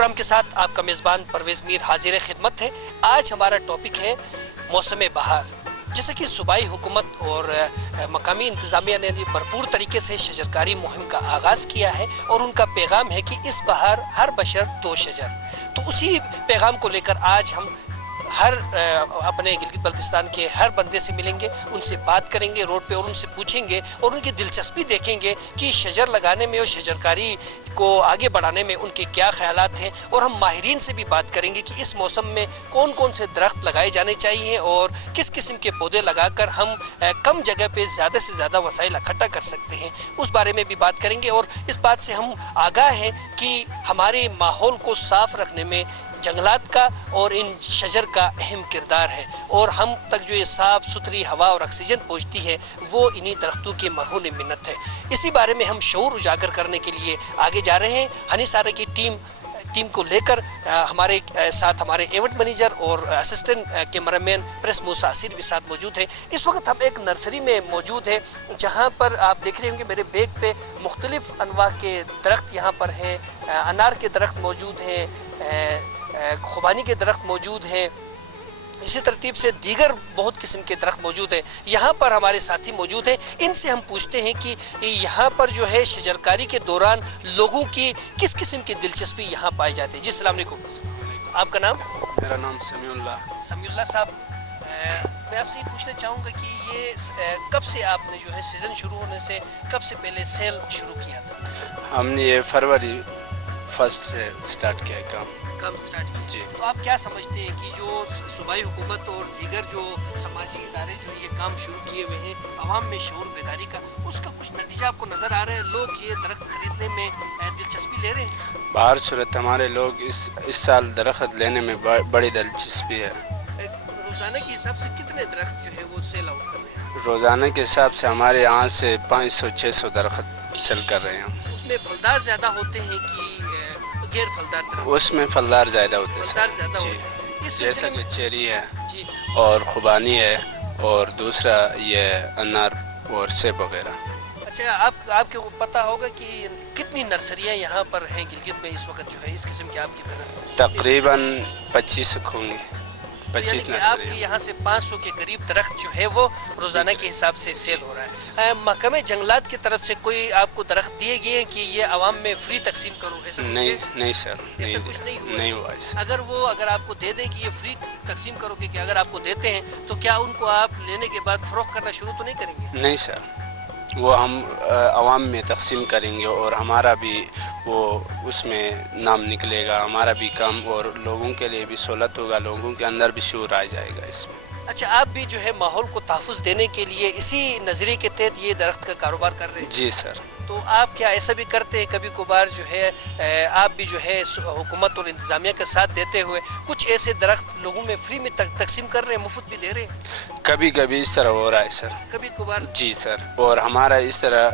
Programme کے ساتھ آپ کا میزبان پرویز میر حاضر خدمت ہے۔ آج ہمارا ٹاپک ہے موسم بہار۔ جیسے کہ صوبائی حکومت اور مقامی انتظامیہ نے بھرپور طریقے سے شجرکاری مہم کا آغاز کیا ہے اور ان کا پیغام ہے کہ اس بہار ہر بشر دو شجر۔ تو اسی پیغام کو لے کر آج ہم اپنے گلگت بلتستان کے ہر بندے سے ملیں گے، ان سے بات کریں گے روڈ پہ اور ان سے پوچھیں گے اور ان کی دلچسپی دیکھیں گے کہ شجر لگانے میں اور شجرکاری کو آگے بڑھانے میں ان کے کیا خیالات ہیں، اور ہم ماہرین سے بھی بات کریں گے کہ اس موسم میں کون کون سے درخت لگائے جانے چاہیے اور کس قسم کے پودے لگا کر ہم کم جگہ پہ زیادہ سے زیادہ وسائل اکٹھا کر سکتے ہیں، اس بارے میں بھی بات کریں گے۔ اور اس بات سے ہم آگاہ ہیں کہ ہمارے ماحول کو صاف رکھنے میں جنگلات کا اور ان شجر کا اہم کردار ہے، اور ہم تک جو یہ صاف ستھری ہوا اور آکسیجن پہنچتی ہے وہ انہی درختوں کے مرہون منت ہے۔ اسی بارے میں ہم شعور اجاگر کرنے کے لیے آگے جا رہے ہیں۔ ہنی سارے کی ٹیم کو لے کر ہمارے ساتھ ہمارے ایونٹ منیجر اور اسسٹنٹ کیمرہ مین پریس موسیٰ اسیر بھی ساتھ موجود ہیں۔ اس وقت ہم ایک نرسری میں موجود ہیں جہاں پر آپ دیکھ رہے ہوں گے میرے بیگ پہ مختلف انواع کے درخت یہاں پر ہیں، انار کے درخت موجود ہیں، خوبانی کے درخت موجود ہیں، اسی ترتیب سے دیگر بہت قسم کے درخت موجود ہیں۔ یہاں پر ہمارے ساتھی موجود ہیں، ان سے ہم پوچھتے ہیں کہ یہاں پر جو ہے شجرکاری کے دوران لوگوں کی کس قسم کی دلچسپی یہاں پائی جاتی ہے۔ جی السلام علیکم، آپ کا نام؟ میرا نام سمیع اللہ۔ سمیع اللہ صاحب، میں آپ سے یہ پوچھنا چاہوں گا کہ یہ کب سے آپ نے جو ہے سیزن شروع ہونے سے کب سے پہلے سیل شروع کیا تھا؟ ہم نے یہ فروری فرسٹ سے سٹارٹ کیا ہے کام سٹارٹ کیا جی۔ تو آپ کیا سمجھتے ہیں کہ جو صوبائی حکومت اور دیگر جو سماجی ادارے جو یہ کام شروع کیے ہوئے ہیں عوام میں شعور بیداری کا، اس کا کچھ نتیجہ آپ کو نظر آ رہا ہے؟ لوگ یہ درخت خریدنے میں دلچسپی لے رہے ہیں؟ بہر صورت ہمارے لوگ اس سال درخت لینے میں بڑی دلچسپی ہے۔ روزانہ کے حساب سے کتنے درخت جو ہے وہ سیل آؤٹ کر رہے ہیں؟ روزانہ کے حساب سے ہمارے یہاں سے 500-600 درخت سیل کر رہے ہیں۔ اس میں پھلدار زیادہ ہوتے ہیں کہ غیر پھلدار درخت؟ اس میں پھلدار زیادہ ہوتے ہیں، پھلدار زیادہ جی، ہوتے ہیں، جیسا کہ چیری ہے جی اور خوبانی ہے اور دوسرا یہ انار اور سیب وغیرہ۔ اچھا، آپ کو پتہ ہوگا کہ کتنی نرسریاں یہاں پر ہیں گلگت میں اس وقت جو ہے اس قسم کے آپ کی طرح؟ تقریباً 25 ہوں گے، 25 یعنی آپ نرسری۔ کے یہاں سے 500 کے قریب درخت جو ہے وہ روزانہ کے حساب سے سیل ہو رہا ہے۔ محکمہ جنگلات کی طرف سے کوئی آپ کو درخت دیے گئے ہیں کہ یہ عوام میں فری تقسیم کرو؟ ایسا نہیں سر، ایسا کچھ نہیں ہوا اس۔ اگر آپ کو دے دیں کہ یہ فری تقسیم کرو گے، کہ اگر آپ کو دیتے ہیں تو کیا ان کو آپ لینے کے بعد فروخت کرنا شروع تو نہیں کریں گے؟ نہیں سر، وہ ہم عوام میں تقسیم کریں گے اور ہمارا بھی وہ اس میں نام نکلے گا، ہمارا بھی کام اور لوگوں کے لیے بھی سہولت ہوگا، لوگوں کے اندر بھی شعور آ جائے گا اس میں۔ اچھا، آپ بھی جو ہے ماحول کو تحفظ دینے کے لیے اسی نظریے کے تحت یہ درخت کا کاروبار کر رہے ہیں؟ جی سر۔ تو آپ کیا ایسا بھی کرتے ہیں کبھی کبھار جو ہے آپ بھی جو ہے حکومت اور انتظامیہ کا ساتھ دیتے ہوئے کچھ ایسے درخت لوگوں میں فری میں تقسیم کر رہے ہیں، مفت بھی دے رہے ہیں؟ کبھی کبھی اس طرح ہو رہا ہے سر، کبھی کبھار؟ جی سر۔ اور ہمارا اس طرح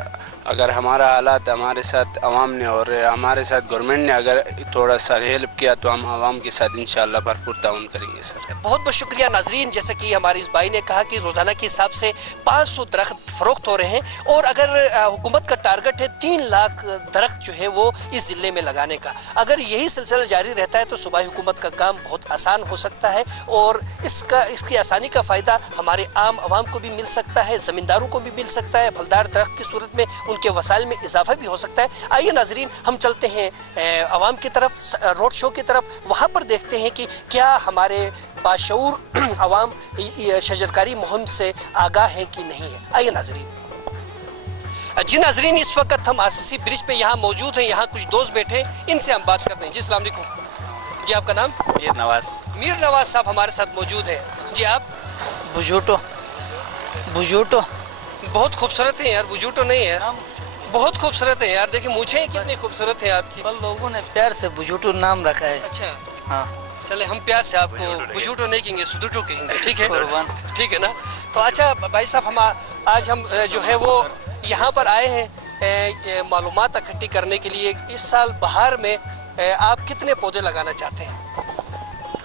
اگر ہمارا حالات ہمارے ساتھ عوام نے اور ہمارے ساتھ گورنمنٹ نے اگر تھوڑا سا ہیلپ کیا تو ہم عوام کے ساتھ انشاءاللہ بھرپور تعاون کریں گے سر۔ بہت بہت شکریہ ناظرین، جیسا کہ ہمارے اس بھائی نے کہا کہ روزانہ کے حساب سے 500 درخت فروخت ہو رہے ہیں، اور اگر حکومت کا ٹارگٹ ہے 3 لاکھ درخت جو ہے وہ اس ضلع میں لگانے کا، اگر یہی سلسلہ جاری رہتا ہے تو صوبائی حکومت کا کام بہت آسان ہو سکتا ہے، اور اس کی آسانی کا فائدہ ہمارے عام عوام کو بھی مل سکتا ہے، زمینداروں کو بھی مل سکتا ہے، پھلدار درخت کی صورت میں ان کے وسائل میں اضافہ بھی ہو سکتا ہے۔ آئیے ناظرین، ہم چلتے ہیں عوام کی طرف، روڈ شو کی طرف، وہاں پر دیکھتے ہیں کہ کیا ہمارے باشعور عوام شجرکاری مہم سے آگاہ ہیں کہ نہیں ہے۔ آئیے ناظرین۔ جی ناظرین، اس وقت ہم RCC برج پہ یہاں موجود ہیں، یہاں کچھ دوست بیٹھے ہیں، ان سے ہم بات کرتے ہیں۔ جی السلام علیکم، جی آپ کا نام؟ میر نواز۔ میر نواز صاحب ہمارے ساتھ موجود ہیں۔ جی آپ؟ بجوٹو بہت خوبصورت ہیں یار، بجوٹو نہیں ہے، بہت خوبصورت ہیں یار، دیکھیں مجھے کتنی خوبصورت ہے آپ کی۔ لوگوں نے پیار سے بجوٹو نام رکھا ہے۔ اچھا، ہاں، چلے ہم پیار سے آپ کو بجوٹو نہیں کہیں گے، سدوٹو کہیں گے، ٹھیک ہے؟ قربان۔ ٹھیک ہے نا؟ تو اچھا بھائی صاحب، آج ہم جو ہے وہ یہاں پر آئے ہیں معلومات اکٹھی کرنے کے لیے۔ اس سال بہار میں آپ کتنے پودے لگانا چاہتے ہیں؟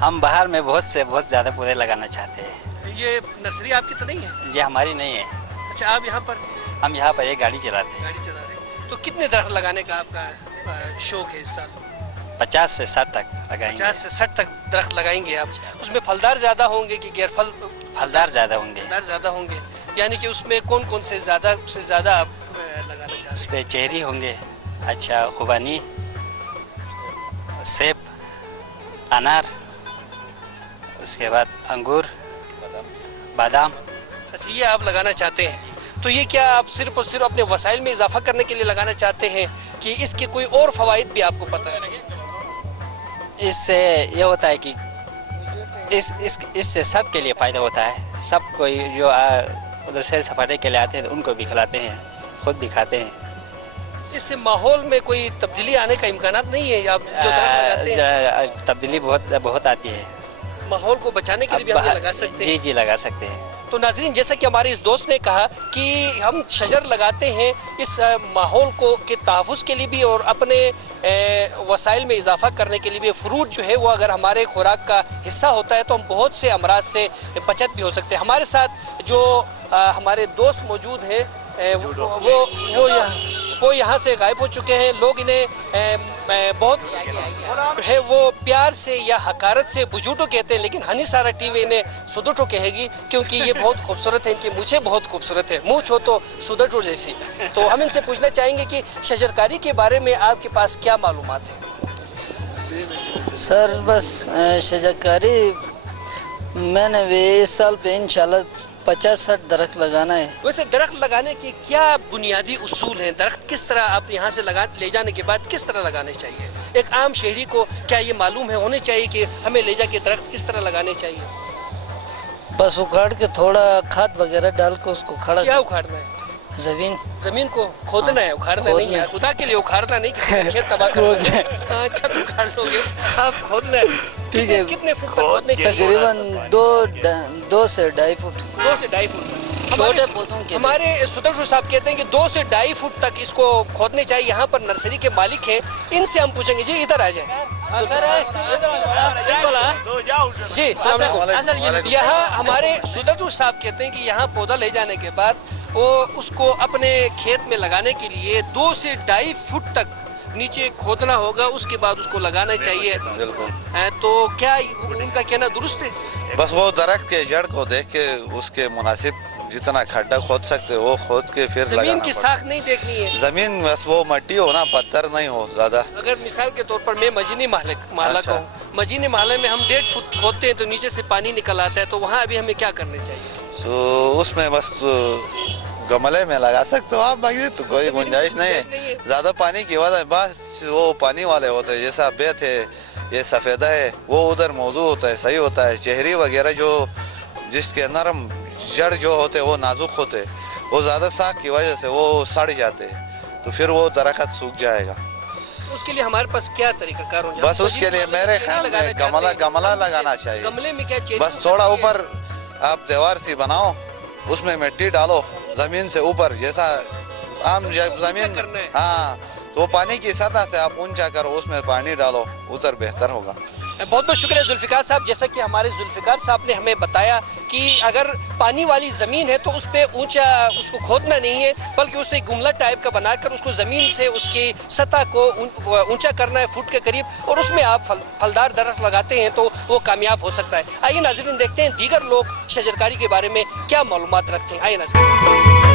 ہم بہار میں بہت زیادہ پودے لگانا چاہتے ہیں۔ یہ نرسری آپ کی تو نہیں ہے؟ یہ ہماری نہیں ہے، اچھا، آپ یہاں پر ہم یہاں پر ایک گاڑی چلاتے ہیں۔ گاڑی چلا رہے ہیں، تو کتنے درخت لگانے کا آپ کا شوق ہے اس سال؟ 50 سے 60 تک لگائیں گے. 50 سے 60 تک درخت لگائیں گے آپ. اس میں پھلدار زیادہ ہوں گے کہ غیر پھلدار زیادہ ہوں گے. پھلدار زیادہ ہوں گے. یعنی کہ اس میں کون کون سے زیادہ آپ لگانا چاہتے اس پہ چیری ہوں گے, اچھا خوبانی, سیب, انار, اس کے بعد انگور, بادام. اچھا یہ آپ لگانا چاہتے ہیں. تو یہ کیا آپ صرف اور صرف اپنے وسائل میں اضافہ کرنے کے لیے لگانا چاہتے ہیں کہ اس کے کوئی اور فوائد بھی آپ کو پتہ ہے؟ اس سے یہ ہوتا ہے کہ اس سے سب کے لیے فائدہ ہوتا ہے. سب کوئی جو ادھر سیر سپاٹے کے لیے آتے ہیں ان کو بھی کھلاتے ہیں, خود بھی کھاتے ہیں. اس سے ماحول میں کوئی تبدیلی آنے کا امکانات نہیں ہے؟ آپ جو درخت لگاتے ہیں تبدیلی بہت آتی ہے. ماحول کو بچانے کے لیے بھی ہم یہ لگا سکتے ہیں. جی لگا سکتے ہیں. تو ناظرین جیسا کہ ہمارے اس دوست نے کہا کہ ہم شجر لگاتے ہیں اس ماحول کو کے تحفظ کے لیے بھی اور اپنے وسائل میں اضافہ کرنے کے لیے بھی. فروٹ جو ہے وہ اگر ہمارے خوراک کا حصہ ہوتا ہے تو ہم بہت سے امراض سے بچت بھی ہو سکتے ہیں. ہمارے ساتھ جو ہمارے دوست موجود ہیں وہ یہاں سے غائب ہو چکے ہیں. لوگ انہیں بہت ہے وہ پیار سے یا حقارت سے بجوٹو کہتے ہیں, لیکن ہنی سارا ٹی وی انہیں سدوٹو کہے گی کیونکہ یہ بہت خوبصورت ہیں. ان کی مجھے بہت خوبصورت ہے, مونچھ ہو تو سدوٹو جیسی. تو ہم ان سے پوچھنا چاہیں گے کہ شجرکاری کے بارے میں آپ کے پاس کیا معلومات ہیں؟ سر بس شجرکاری میں نے بھی اس سال پہ انشاءاللہ 50-60 درخت لگانا ہے. ویسے درخت لگانے کے کیا بنیادی اصول ہیں؟ درخت کس طرح آپ یہاں سے لے جانے کے بعد کس طرح لگانے چاہیے؟ ایک عام شہری کو کیا یہ معلوم ہے ہونے چاہیے کہ ہمیں لے جا کے درخت کس طرح لگانے چاہیے؟ بس اکھاڑ کے تھوڑا کھاد وغیرہ ڈال کے اس کو کھڑا کیا اکھاڑنا ہے؟ زمین کو کھودنا ہے, اکھاڑنا نہیں ہے. خدا کے لیے اکھاڑنا نہیں, کسی کا کھیت تباہ کرنا ہے. اچھا تو اکھاڑ لو گے آپ, کھودنا ہے. ٹھیک ہے. کتنے فٹ تک کھودنے چاہیے؟ تقریباً 2 سے 2.5 فٹ. 2 سے 2.5 فٹ. چھوٹے پودوں کے ہمارے سدرشو صاحب کہتے ہیں کہ 2 سے 2.5 فٹ تک اس کو کھودنے چاہیے. یہاں پر نرسری کے مالک ہیں, ان سے ہم پوچھیں گے. جی ادھر آ جائیں. جی السلام علیکم. یہاں ہمارے سدرشو صاحب کہتے ہیں کہ یہاں پودا لے جانے کے بعد وہ اس کو اپنے کھیت میں لگانے کے لیے 2 سے 2.5 فٹ تک نیچے کھودنا ہوگا, اس کے بعد اس کو لگانا چاہیے. بالکل. تو کیا ان کا کہنا درست ہے؟ بس وہ درخت کے جڑ کو دیکھ کے اس کے مناسب جتنا کھڈا کھود سکتے وہ کھود کے پھر لگانا. زمین کی ساکھ نہیں دیکھنی ہے. زمین بس وہ مٹی ہو نا, پتھر نہیں ہو زیادہ. اگر مثال کے طور پر میں مجینی محلہ کا ہوں, مجینی محلے میں ہم 1.5 فٹ کھودتے ہیں تو نیچے سے پانی نکل آتا ہے, تو وہاں ابھی ہمیں کیا کرنا چاہیے؟ تو اس میں بس گملے میں لگا سکتے ہو آپ, باقی تو کوئی گنجائش نہیں ہے. زیادہ پانی کی وجہ بس وہ پانی والے ہوتے ہیں, جیسا بیت ہے, یہ سفیدہ ہے, وہ ادھر موضوع ہوتا ہے, صحیح ہوتا ہے. چہری وغیرہ جو جس کے نرم جڑ جو ہوتے وہ نازک ہوتے, وہ زیادہ ساکھ کی وجہ سے وہ سڑ جاتے, تو پھر وہ درخت سوکھ جائے گا. اس کے لیے ہمارے پاس کیا طریقہ کار ہو؟ بس اس کے لیے میرے خیال میں گملہ لگانا چاہیے. گملے میں کیا چیری؟ بس تھوڑا اوپر آپ دیوار سی بناؤ, اس میں مٹی ڈالو زمین سے اوپر, جیسا عام زمین. ہاں, تو پانی کی سطح سے آپ اونچا کرو, اس میں پانی ڈالو, ادھر بہتر ہوگا. بہت بہت شکریہ ذوالفقار صاحب. جیسا کہ ہمارے ذوالفقار صاحب نے ہمیں بتایا کہ اگر پانی والی زمین ہے تو اس پہ اونچا اس کو کھودنا نہیں ہے, بلکہ اسے گملہ ٹائپ کا بنا کر اس کو زمین سے اس کی سطح کو اونچا کرنا ہے فٹ کے قریب, اور اس میں آپ پھلدار درخت لگاتے ہیں تو وہ کامیاب ہو سکتا ہے. آئیے ناظرین دیکھتے ہیں دیگر لوگ شجرکاری کے بارے میں کیا معلومات رکھتے ہیں. آئیے ناظرین.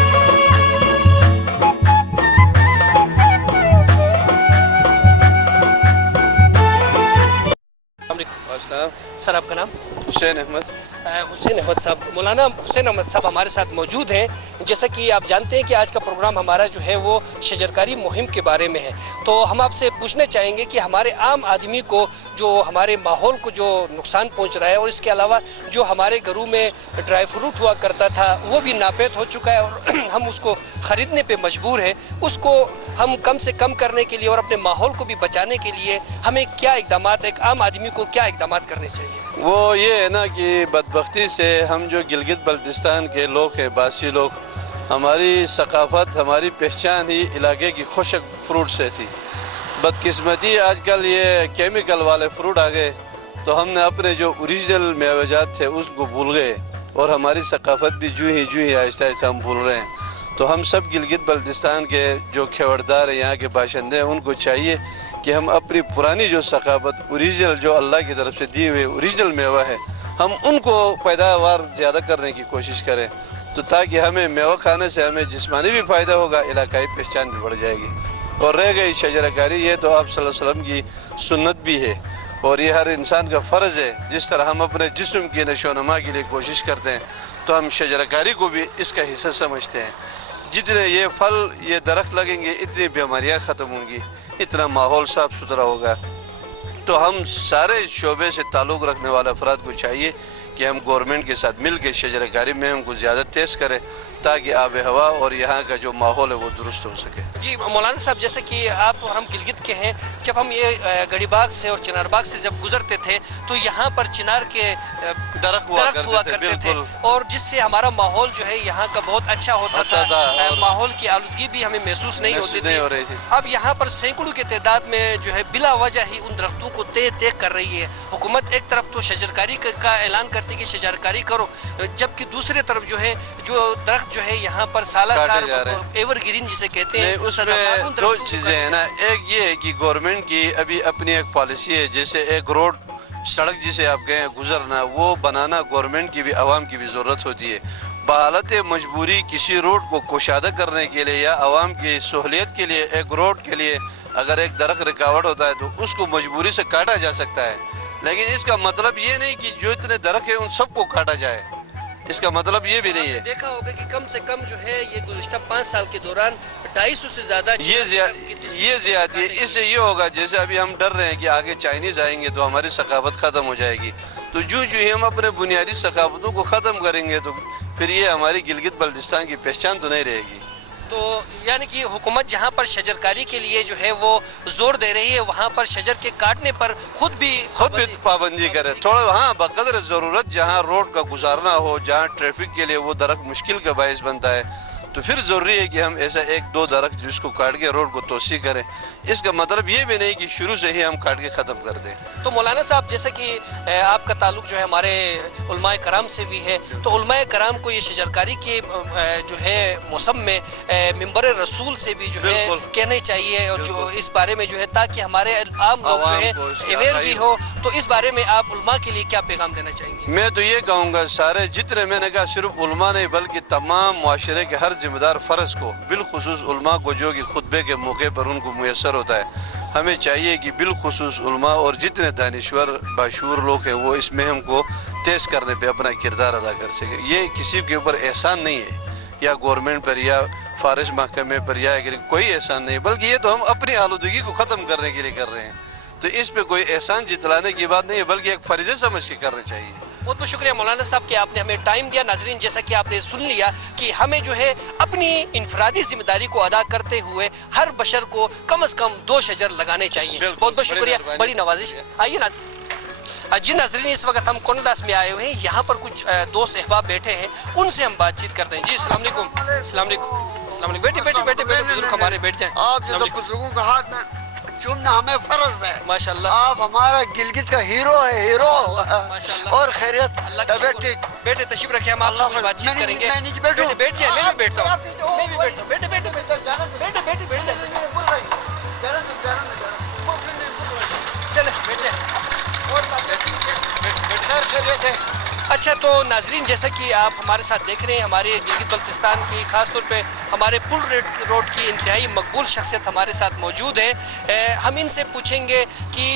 سر آپ کا نام؟ حسین احمد. حسین احمد صاحب, مولانا حسین احمد صاحب ہمارے ساتھ موجود ہیں. جیسا کہ آپ جانتے ہیں کہ آج کا پروگرام ہمارا جو ہے وہ شجرکاری مہم کے بارے میں ہے, تو ہم آپ سے پوچھنا چاہیں گے کہ ہمارے عام آدمی کو جو ہمارے ماحول کو جو نقصان پہنچ رہا ہے, اور اس کے علاوہ جو ہمارے گھروں میں ڈرائی فروٹ ہوا کرتا تھا وہ بھی ناپید ہو چکا ہے اور ہم اس کو خریدنے پہ مجبور ہیں, اس کو ہم کم سے کم کرنے کے لیے اور اپنے ماحول کو بھی بچانے کے لیے ہمیں کیا اقدامات, ایک عام آدمی کو کیا اقدامات کرنے چاہیے؟ وہ یہ ہے نا کہ بدبختی سے ہم جو گلگت بلتستان کے لوگ ہیں, باسی لوگ, ہماری ثقافت, ہماری پہچان ہی علاقے کی خشک فروٹ سے تھی. بدقسمتی آج کل یہ کیمیکل والے فروٹ آ گئے, تو ہم نے اپنے جو اوریجنل میوجات تھے اس کو بھول گئے, اور ہماری ثقافت بھی جو ہی آہستہ آہستہ ہم بھول رہے ہیں. تو ہم سب گلگت بلتستان کے جو کھیوردار ہیں, یہاں کے باشندے ہیں, ان کو چاہیے کہ ہم اپنی پرانی جو ثقافت اوریجنل جو اللہ کی طرف سے دی ہوئے اوریجنل میوہ ہے ہم ان کو پیداوار زیادہ کرنے کی کوشش کریں، تو تاکہ ہمیں میوہ کھانے سے ہمیں جسمانی بھی فائدہ ہوگا، علاقائی پہچان بھی بڑھ جائے گی۔ اور رہ گئی شجرہ کاری، یہ تو آپ صلی اللہ علیہ وسلم کی سنت بھی ہے اور یہ ہر انسان کا فرض ہے۔ جس طرح ہم اپنے جسم کی نشو و نما کے لیے کوشش کرتے ہیں تو ہم شجرہ کاری کو بھی اس کا حصہ سمجھتے ہیں۔ جتنے یہ پھل یہ درخت لگیں گے اتنی بیماریاں ختم ہوں گی، اتنا ماحول صاف ستھرا ہوگا۔ تو ہم سارے شعبے سے تعلق رکھنے والے افراد کو چاہیے کہ ہم گورنمنٹ کے ساتھ مل کے شجرہ کاری میں ہم کو زیادہ تیز کریں تاکہ آب و ہوا اور یہاں کا جو ماحول ہے وہ درست ہو سکے۔ جی مولانا صاحب، جیسے کہ آپ اور ہم گلگت کے ہیں، جب ہم یہ گڑی باغ سے اور چنار باغ سے جب گزرتے تھے تو یہاں پر چنار کے درخت ہوا کرتے تھے اور جس سے ہمارا ماحول جو ہے یہاں کا بہت اچھا ہوتا تھا، ماحول کی آلودگی بھی ہمیں محسوس نہیں ہوتی تھی۔ اب یہاں پر سینکڑوں کے تعداد میں جو ہے بلا وجہ ہی ان درختوں کو تیز کر رہی ہے۔ حکومت ایک طرف تو شجرکاری کا اعلان کرتی کہ شجرکاری کرو، جبکہ دوسری طرف جو ہے جو درخت جو ہے یہاں پر سالہ سال ایور گرین جسے کہتے ہیں، اس میں دو چیزیں ہیں نا۔ ایک یہ ہے کہ گورنمنٹ کی ابھی اپنی ایک پالیسی ہے، جیسے ایک روڈ سڑک جسے آپ کہیں گزرنا، وہ بنانا گورنمنٹ کی بھی عوام کی بھی ضرورت ہوتی ہے۔ بحالت مجبوری کسی روڈ کو کشادہ کرنے کے لیے یا عوام کی سہولیت کے لیے ایک روڈ کے لیے اگر ایک درخت رکاوٹ ہوتا ہے تو اس کو مجبوری سے کاٹا جا سکتا ہے، لیکن اس کا مطلب یہ نہیں کہ جو اتنے درخت ہیں ان سب کو کاٹا جائے، اس کا مطلب یہ بھی نہیں ہے۔ دیکھا ہوگا کہ کم سے کم جو ہے یہ گزشتہ 5 سال کے دوران 250 سے زیادہ یہ زیادتی ہے۔ اس سے یہ ہوگا جیسے ابھی ہم ڈر رہے ہیں کہ آگے چائنیز آئیں گے تو ہماری ثقافت ختم ہو جائے گی، تو جو ہی ہم اپنے بنیادی ثقافتوں کو ختم کریں گے تو پھر یہ ہماری گلگت بلتستان کی پہچان تو نہیں رہے گی۔ تو یعنی کہ حکومت جہاں پر شجرکاری کے لیے جو ہے وہ زور دے رہی ہے، وہاں پر شجر کے کاٹنے پر خود بھی پابندی کرے تھوڑا، ہاں بقدر ضرورت جہاں روڈ کا گزارنا ہو، جہاں ٹریفک کے لیے وہ درخت مشکل کا باعث بنتا ہے تو پھر ضروری ہے کہ ہم ایسا 1-2 درخت جس کو کاٹ کے روڈ کو توسیع کریں۔ اس کا مطلب یہ بھی نہیں کہ شروع سے ہی ہم کاٹ کے ختم کر دیں۔ تو مولانا صاحب، جیسے کہ آپ کا تعلق جو ہے ہمارے علماء کرام سے بھی ہے، تو علماء کرام کو یہ شجرکاری کے جو ہے موسم میں منبر رسول سے بھی جو ہے کہنے چاہیے اور جو اس بارے میں جو ہے تاکہ ہمارے عام لوگ جو ہے اویئر بھی ہو، تو اس بارے میں آپ علماء کے لیے کیا پیغام دینا چاہیں گے؟ میں تو یہ کہوں گا سارے جتنے، میں نے کہا صرف علماء نہیں بلکہ تمام معاشرے کے ہر ذمہ دار فرض کو، بالخصوص علماء کو جو کہ خطبے کے موقع پر ان کو میسر ہوتا ہے، ہمیں چاہیے کہ بالخصوص علماء اور جتنے دانشور باشعور لوگ ہیں وہ اس مہم کو تیز کرنے پہ اپنا کردار ادا کر سکے۔ یہ کسی کے اوپر احسان نہیں ہے، یا گورنمنٹ پر یا فارسٹ محکمے پر یا کوئی احسان نہیں، بلکہ یہ تو ہم اپنی آلودگی کو ختم کرنے کے لیے کر رہے ہیں، تو اس پہ کوئی احسان جتلانے کی بات نہیں ہے بلکہ ایک فریضے سمجھ کے کرنا چاہیے۔ بہت بہت شکریہ مولانا صاحب کہ آپ نے ہمیں ٹائم دیا۔ ناظرین، جیسا کہ آپ نے سن لیا کہ ہمیں جو ہے اپنی انفرادی ذمہ داری کو ادا کرتے ہوئے ہر بشر کو کم از کم 2 شجر لگانے چاہیے۔ بہت بہت شکریہ، بڑی نوازش۔ آئیے نا جی ناظرین، اس وقت ہم کونرداس میں آئے ہوئے ہیں، یہاں پر کچھ دوست احباب بیٹھے ہیں، ان سے ہم بات چیت کرتے ہیں۔ جی السلام علیکم۔ السلام علیکم۔ السلام علیکم۔ بیٹھے بزرگ ہمارے بیٹھ جائیں۔ آپ جیسے بزرگوں کا ہاتھ میں چومنا ہمیں فرض ہے۔ ماشاء اللہ، آپ ہمارا گلگت کا ہیرو ہے، ہیرو۔ اور خیریت؟ بیٹے تشریف رکھیں، ہم آپ سے کچھ بات چیت کریں گے۔ میں نیچے بیٹھوں؟ بیٹھ جائیں، میں بھی بیٹھتا ہوں، میں بھی بیٹھتا ہوں۔ بیٹے چلے بیٹھ جائیں۔ اچھا، تو ناظرین، جیسا کہ آپ ہمارے ساتھ دیکھ رہے ہیں، ہمارے گلگت بلتستان کی خاص طور پہ ہمارے پل روڈ کی انتہائی مقبول شخصیت ہمارے ساتھ موجود ہے۔ ہم ان سے پوچھیں گے کہ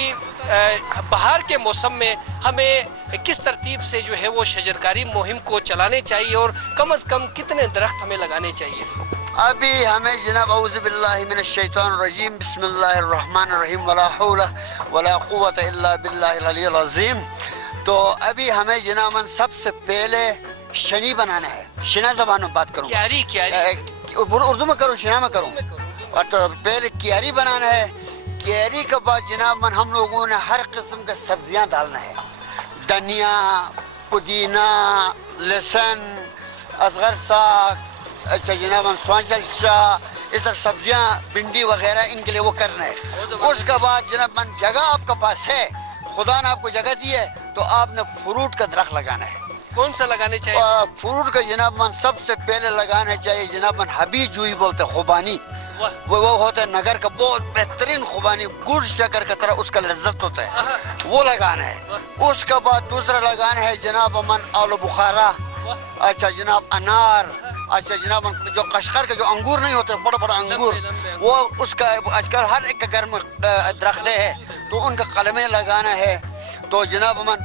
بہار کے موسم میں ہمیں کس ترتیب سے جو ہے وہ شجرکاری مہم کو چلانے چاہیے اور کم از کم کتنے درخت ہمیں لگانے چاہیے؟ ابھی ہمیں جناب اعوذ باللہ من الشیطان الرجیم، بسم اللہ الرحمن الرحیم، ولا حول ولا قوت الا باللہ العلی العظیم۔ تو ابھی ہمیں جناب سب سے پہلے شنی بنانا ہے۔ شنا زبان میں بات کروں، اردو میں کروں شنا میں کروں؟ اور تو پہلے کیاری بنانا ہے۔ کیاری کے بعد جناب ہم لوگوں نے ہر قسم کے سبزیاں ڈالنا ہے، دھنیا، پودینہ، لہسن، اصغر ساگ، اچھا جناب اس طرح سبزیاں، بھنڈی وغیرہ، ان کے لیے وہ کرنا ہے۔ اس کے بعد جناب جگہ آپ کے پاس ہے، خدا نے آپ کو جگہ دی ہے، تو آپ نے فروٹ کا درخت لگانا ہے۔ کون سا لگانے چاہیے؟ فروٹ کا جناب سب سے پہلے لگانا چاہیے جناب حبی جوئی بولتے، خوبانی۔ वो होता है नगर का बहुत बेहतरीन खुबानी, गुड़ शक्कर की तरह उसका लज्जत होता है, वो लगाना है। उसके बाद दूसरा लगाना है जनाब अमन आलू बुखारा, अच्छा जनाब अनार, अच्छा जनाब जो कशकर के जो अंगूर नहीं होते बड़ा बड़ा अंगूर, वो उसका आजकल हर एक के घर में दरख्त है, तो उनका कलमे लगाना है। तो जनाब अमन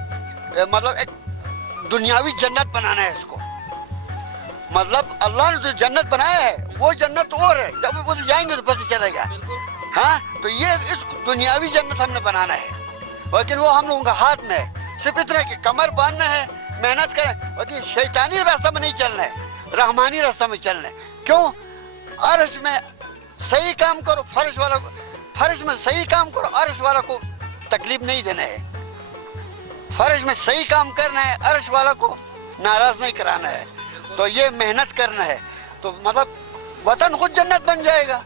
मतलब एक दुनियावी जन्नत बनाना है इसको, मतलब अल्लाह ने जो जन्नत बनाया है वो जन्नत और है, जब वो जाएंगे तो पता चलेगा। हाँ, तो ये इस दुनियावी जन्नत हमने बनाना है, लेकिन वो हम लोगों का हाथ में है। सिर्फ इतना कि कमर बांधना है, मेहनत करें, लेकिन शैतानी रास्ता में नहीं चलना है, रहमानी रास्ता में चलना है। क्यों? अर्श में सही काम करो, फर्श वाला को फर्श में सही काम करो, अर्श वाला को तकलीफ नहीं देना है। फर्ज में सही काम करना है, अर्श वाला को नाराज नहीं कराना है। तो ये मेहनत करना है, तो मतलब वतन खुद जन्नत बन जाएगा।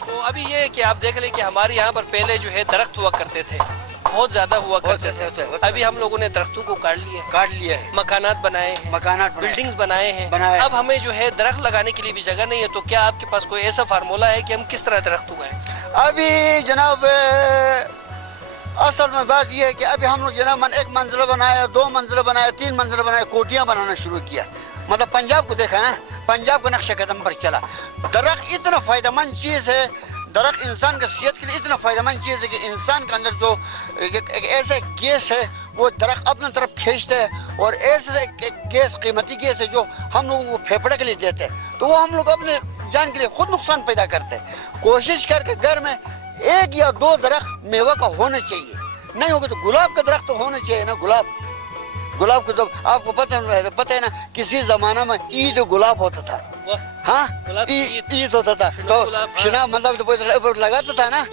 तो अभी ये कि आप देख लें कि हमारे यहाँ पर पहले जो है दरख्त हुआ करते थे, बहुत ज्यादा हुआ करते थे। अभी हम लोगों ने दरख्तों को काट लिया है, मकानात बनाए हैं, बिल्डिंग्स बनाए हैं। अब हमें जो है दरख्त लगाने के लिए भी जगह नहीं है। तो क्या आपके पास कोई ऐसा फार्मूला है कि हम किस तरह दरख्त उगाएं? अभी जनाब असल में बात यह है कि अभी हम लोग जनाब एक मंजिला बनाया, 2 मंजिला बनाया, 3 मंजिला बनाया, कोटियाँ बनाना शुरू किया। मतलब पंजाब को देखा ना, पंजाब का नक्शा कदम पर चला। दरख्त इतना फ़ायदेमंद चीज़ है, दरख्त इंसान की सेहत के लिए इतना फ़ायदेमंद चीज़ है कि इंसान के अंदर जो एक ऐसा गैस है वो दरख्त अपने तरफ खींचता है, और ऐसे गैस कीमती गैस है जो हम लोगों को फेफड़े के लिए देते हैं, तो वो हम लोग अपने जान के लिए खुद नुकसान पैदा करते हैं। कोशिश करके घर में 1 या 2 दरख्त मेवा का होना चाहिए, नहीं होगा तो गुलाब का दरख्त तो होना चाहिए ना। गुलाब को तो आपको पता है ना, किसी जमाना में ईद गुलाब होता था। हाँ, ईद होता था, तो शिना मतलब तो लगाता था ना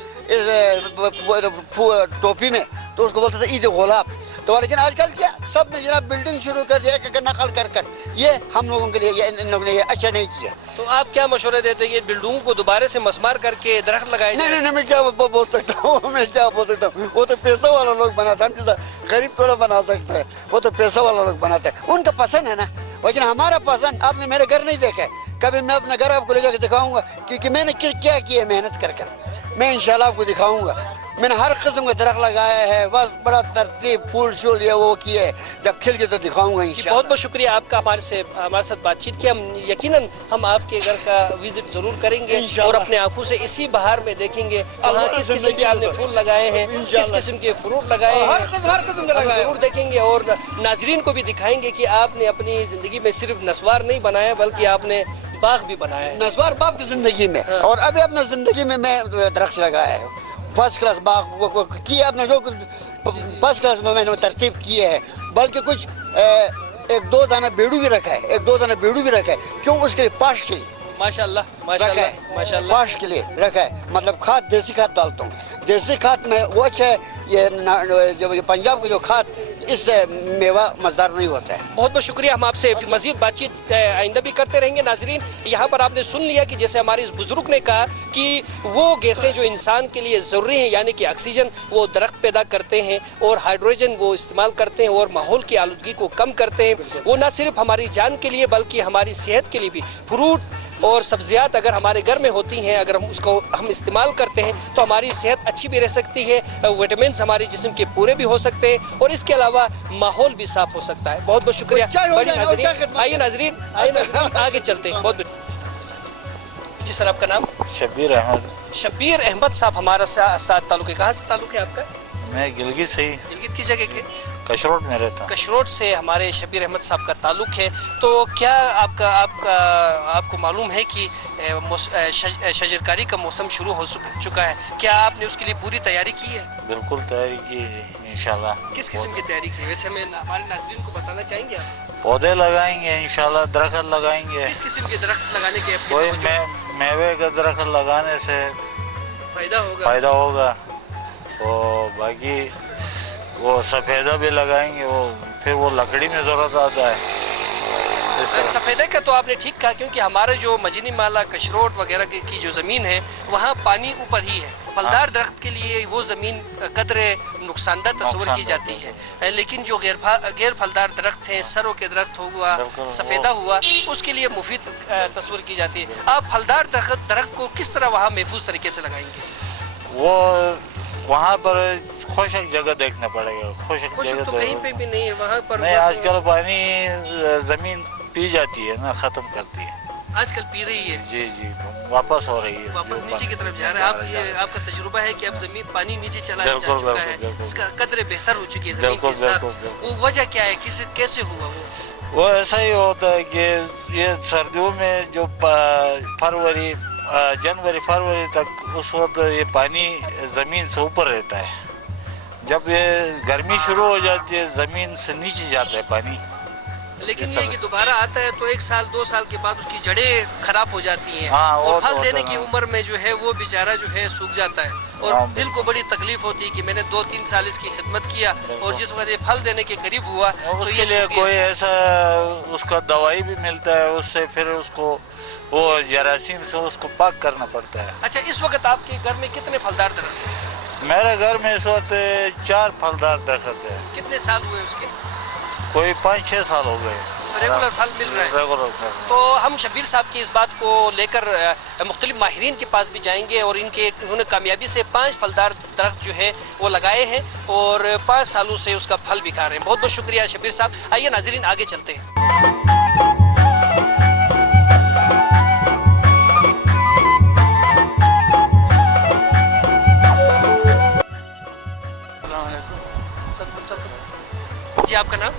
टोपी में, तो उसको बोलता था ईद गुलाब। तो लेकिन आजकल क्या सब ने जनाब बिल्डिंग शुरू कर दिया, नकल कर ये हम लोगों के लिए इन लोगों ने ये अच्छा नहीं किया। तो आप क्या मशवरा देते हैं? ये बिल्डिंगों को दोबारा से मसमार करके दरख्त लगाए? नहीं, मैं क्या बोल सकता हूँ, मैं क्या बोल सकता हूँ, वो तो पैसा वाला लोग बनाता है, हम जैसा गरीब थोड़ा बना सकता है, वो तो पैसा वाला लोग बनाते हैं, उनका पसंद है ना। लेकिन हमारा पसंद, आपने मेरे घर नहीं देखा है कभी, मैं अपना घर आपको ले जाकर दिखाऊंगा, क्योंकि मैंने क्या किया मेहनत कर मैं इंशाल्लाह आपको दिखाऊंगा। मैंने हर किस्म का दरख्त लगाया है, बस बड़ा तरतीब फूल शूल ये वो किए, जब खिल के तो दिखाऊंगा इंशाल्लाह। बहुत बहुत शुक्रिया आपका हमारे साथ बातचीत किया। हम यकीनन हम आपके घर का विजिट जरूर करेंगे और अपने आंखों से इसी बहार में देखेंगे वहाँ किस किस्म के आपने फूल लगाए हैं, किस किस्म के फ्रूट लगाए हैं, जरूर देखेंगे। और नाजरीन को भी दिखाएंगे कि आपने अपनी जिंदगी में सिर्फ नस्वार नहीं बनाया, बल्कि आपने बाग भी बनाया है। नस्वार बाप की जिंदगी में, और अभी अपनी जिंदगी में मैं दरख्त लगाया है, फर्स्ट क्लास बाग किया आपने, जो फर्स्ट क्लास में मैंने तरतीब किए है, बल्कि कुछ 1-2 दाना बेड़ू भी रखा है, 1-2 दाना बेड़ू भी रखा है। क्यों? उसके लिए पाश के लिए माशाल्लाह पाश के लिए रखा है, मतलब खाद देसी खाद डालता हूँ। देसी खाद में वो अच्छा है, ये पंजाब की जो खाद, इससे मेवा मज़ेदार नहीं होता है। बहुत बहुत शुक्रिया। हम आपसे मज़ीद बातचीत आइंदा भी करते रहेंगे। नाजरीन, यहाँ पर आपने सुन लिया कि जैसे हमारे इस बुजुर्ग ने कहा कि वो गैसें जो इंसान के लिए ज़रूरी हैं, यानी कि ऑक्सीजन वो दरख्त पैदा करते हैं, और हाइड्रोजन वो इस्तेमाल करते हैं, और माहौल की आलूदगी को कम करते हैं। वो न सिर्फ हमारी जान के लिए बल्कि हमारी सेहत के लिए भी। फ्रूट और सब्जियात अगर हमारे घर में होती हैं, अगर हम इस्तेमाल करते हैं, तो हमारी सेहत अच्छी भी रह सकती है, विटामिन हमारे जिस्म के पूरे भी हो सकते हैं, और इसके अलावा माहौल भी साफ हो सकता है। बहुत बहुत शुक्रिया। आइए नाजरीन आगे चलते हैं। बहुत जी सर, आपका नाम? शब्बीर अहमद। शब्बीर अहमद साहब हमारा साथ ताल्लुक है। कहाँ से ताल्लुक है आपका? मैं गिलगित से ही। गिलगित की जगह के? कशरोट में रहता हूँ। कशरोट से हमारे शब्बीर अहमद साहब का ताल्लुक है। तो क्या आपको मालूम है कि शजरकारी का मौसम शुरू हो चुका है? क्या आपने उसके लिए पूरी तैयारी की है? बिल्कुल तैयारी की है इंशाल्लाह। किस किस्म की तैयारी की? वैसे हमें हमारे नाज़रीन को बताना चाहेंगे आप? पौधे लगाएंगे इंशाल्लाह, दरख्त लगाएंगे। किस किस्म के दरख्त लगाने के? कोई मेवे का दरख्त लगाने से फ़ायदा होगा, और बाकी वो सफ़ेदा भी लगाएंगे, वो फिर वो लकड़ी में ज़रूरत आता है। सफ़ेदे का तो आपने ठीक कहा, क्योंकि हमारे जो मजीनी माला कशरोट वगैरह की जो ज़मीन है वहाँ पानी ऊपर ही है, फलदार दरख्त के लिए वो ज़मीन कदरे नुकसानदा तस्वर की जाती है, लेकिन जो गैर फलदार दरख्त हैं, सरों के दरख्त हुआ, सफ़ेदा हुआ, उसके लिए मुफीद तस्वर की जाती है। आप फलदार दरख्त को किस तरह वहाँ महफूज तरीके से लगाएंगे? वो वहाँ पर खुशक जगह देखना पड़ेगा। खुशक जगह तो कहीं पे भी नहीं है वहाँ पर। नहीं, आजकल पानी ज़मीन पी जाती है ना, ख़त्म करती है। आजकल पी रही है? जी जी, वापस हो रही है, वापस नीचे की तरफ जा रहा है। आपका तजुर्बा है कि अब ज़मीन पानी नीचे चला जा चुका है, उसका कदर बेहतर हो चुकी है ज़मीन के साथ। वो वजह क्या है, कैसे हुआ वो ऐसा ही होता है कि ये सर्दियों में जो फरवरी जनवरी फरवरी तक उस वक्त ये पानी ज़मीन से ऊपर रहता है। जब ये गर्मी शुरू हो जाती है ज़मीन से नीचे जाता है पानी। लेकिन ये कि दोबारा आता है तो 1 साल 2 साल के बाद उसकी जड़ें खराब हो जाती हैं। हाँ, और फल देने की उम्र में जो है वो बेचारा जो है सूख जाता है और दिल को बड़ी तकलीफ होती है कि मैंने 2-3 साल इसकी खिदमत किया और जिस वक्त ये फल देने के करीब हुआ तो उसके लिए कोई ऐसा उसका दवाई भी मिलता है, उससे फिर उसको वो जरासीम से उसको पाक करना पड़ता है। अच्छा, इस वक्त आपके घर में कितने फलदार दरख्त हैं? मेरे घर में इस वक्त 4 फलदार दरख्त है। कितने साल हुए उसके? कोई 5-6 साल हो गए। रेगुलर फल मिल रहा है? रेगुलर। तो हम शब्बीर साहब की इस बात को लेकर मुख्तलिफ माहिरीन के पास भी जाएंगे और उन्होंने कामयाबी से 5 फलदार दरख्त जो है वो लगाए हैं और 5 सालों से उसका फल भी खा रहे हैं। बहुत बहुत शुक्रिया शब्बीर साहब। आइए नाज़रीन आगे चलते हैं। जी, आपका नाम?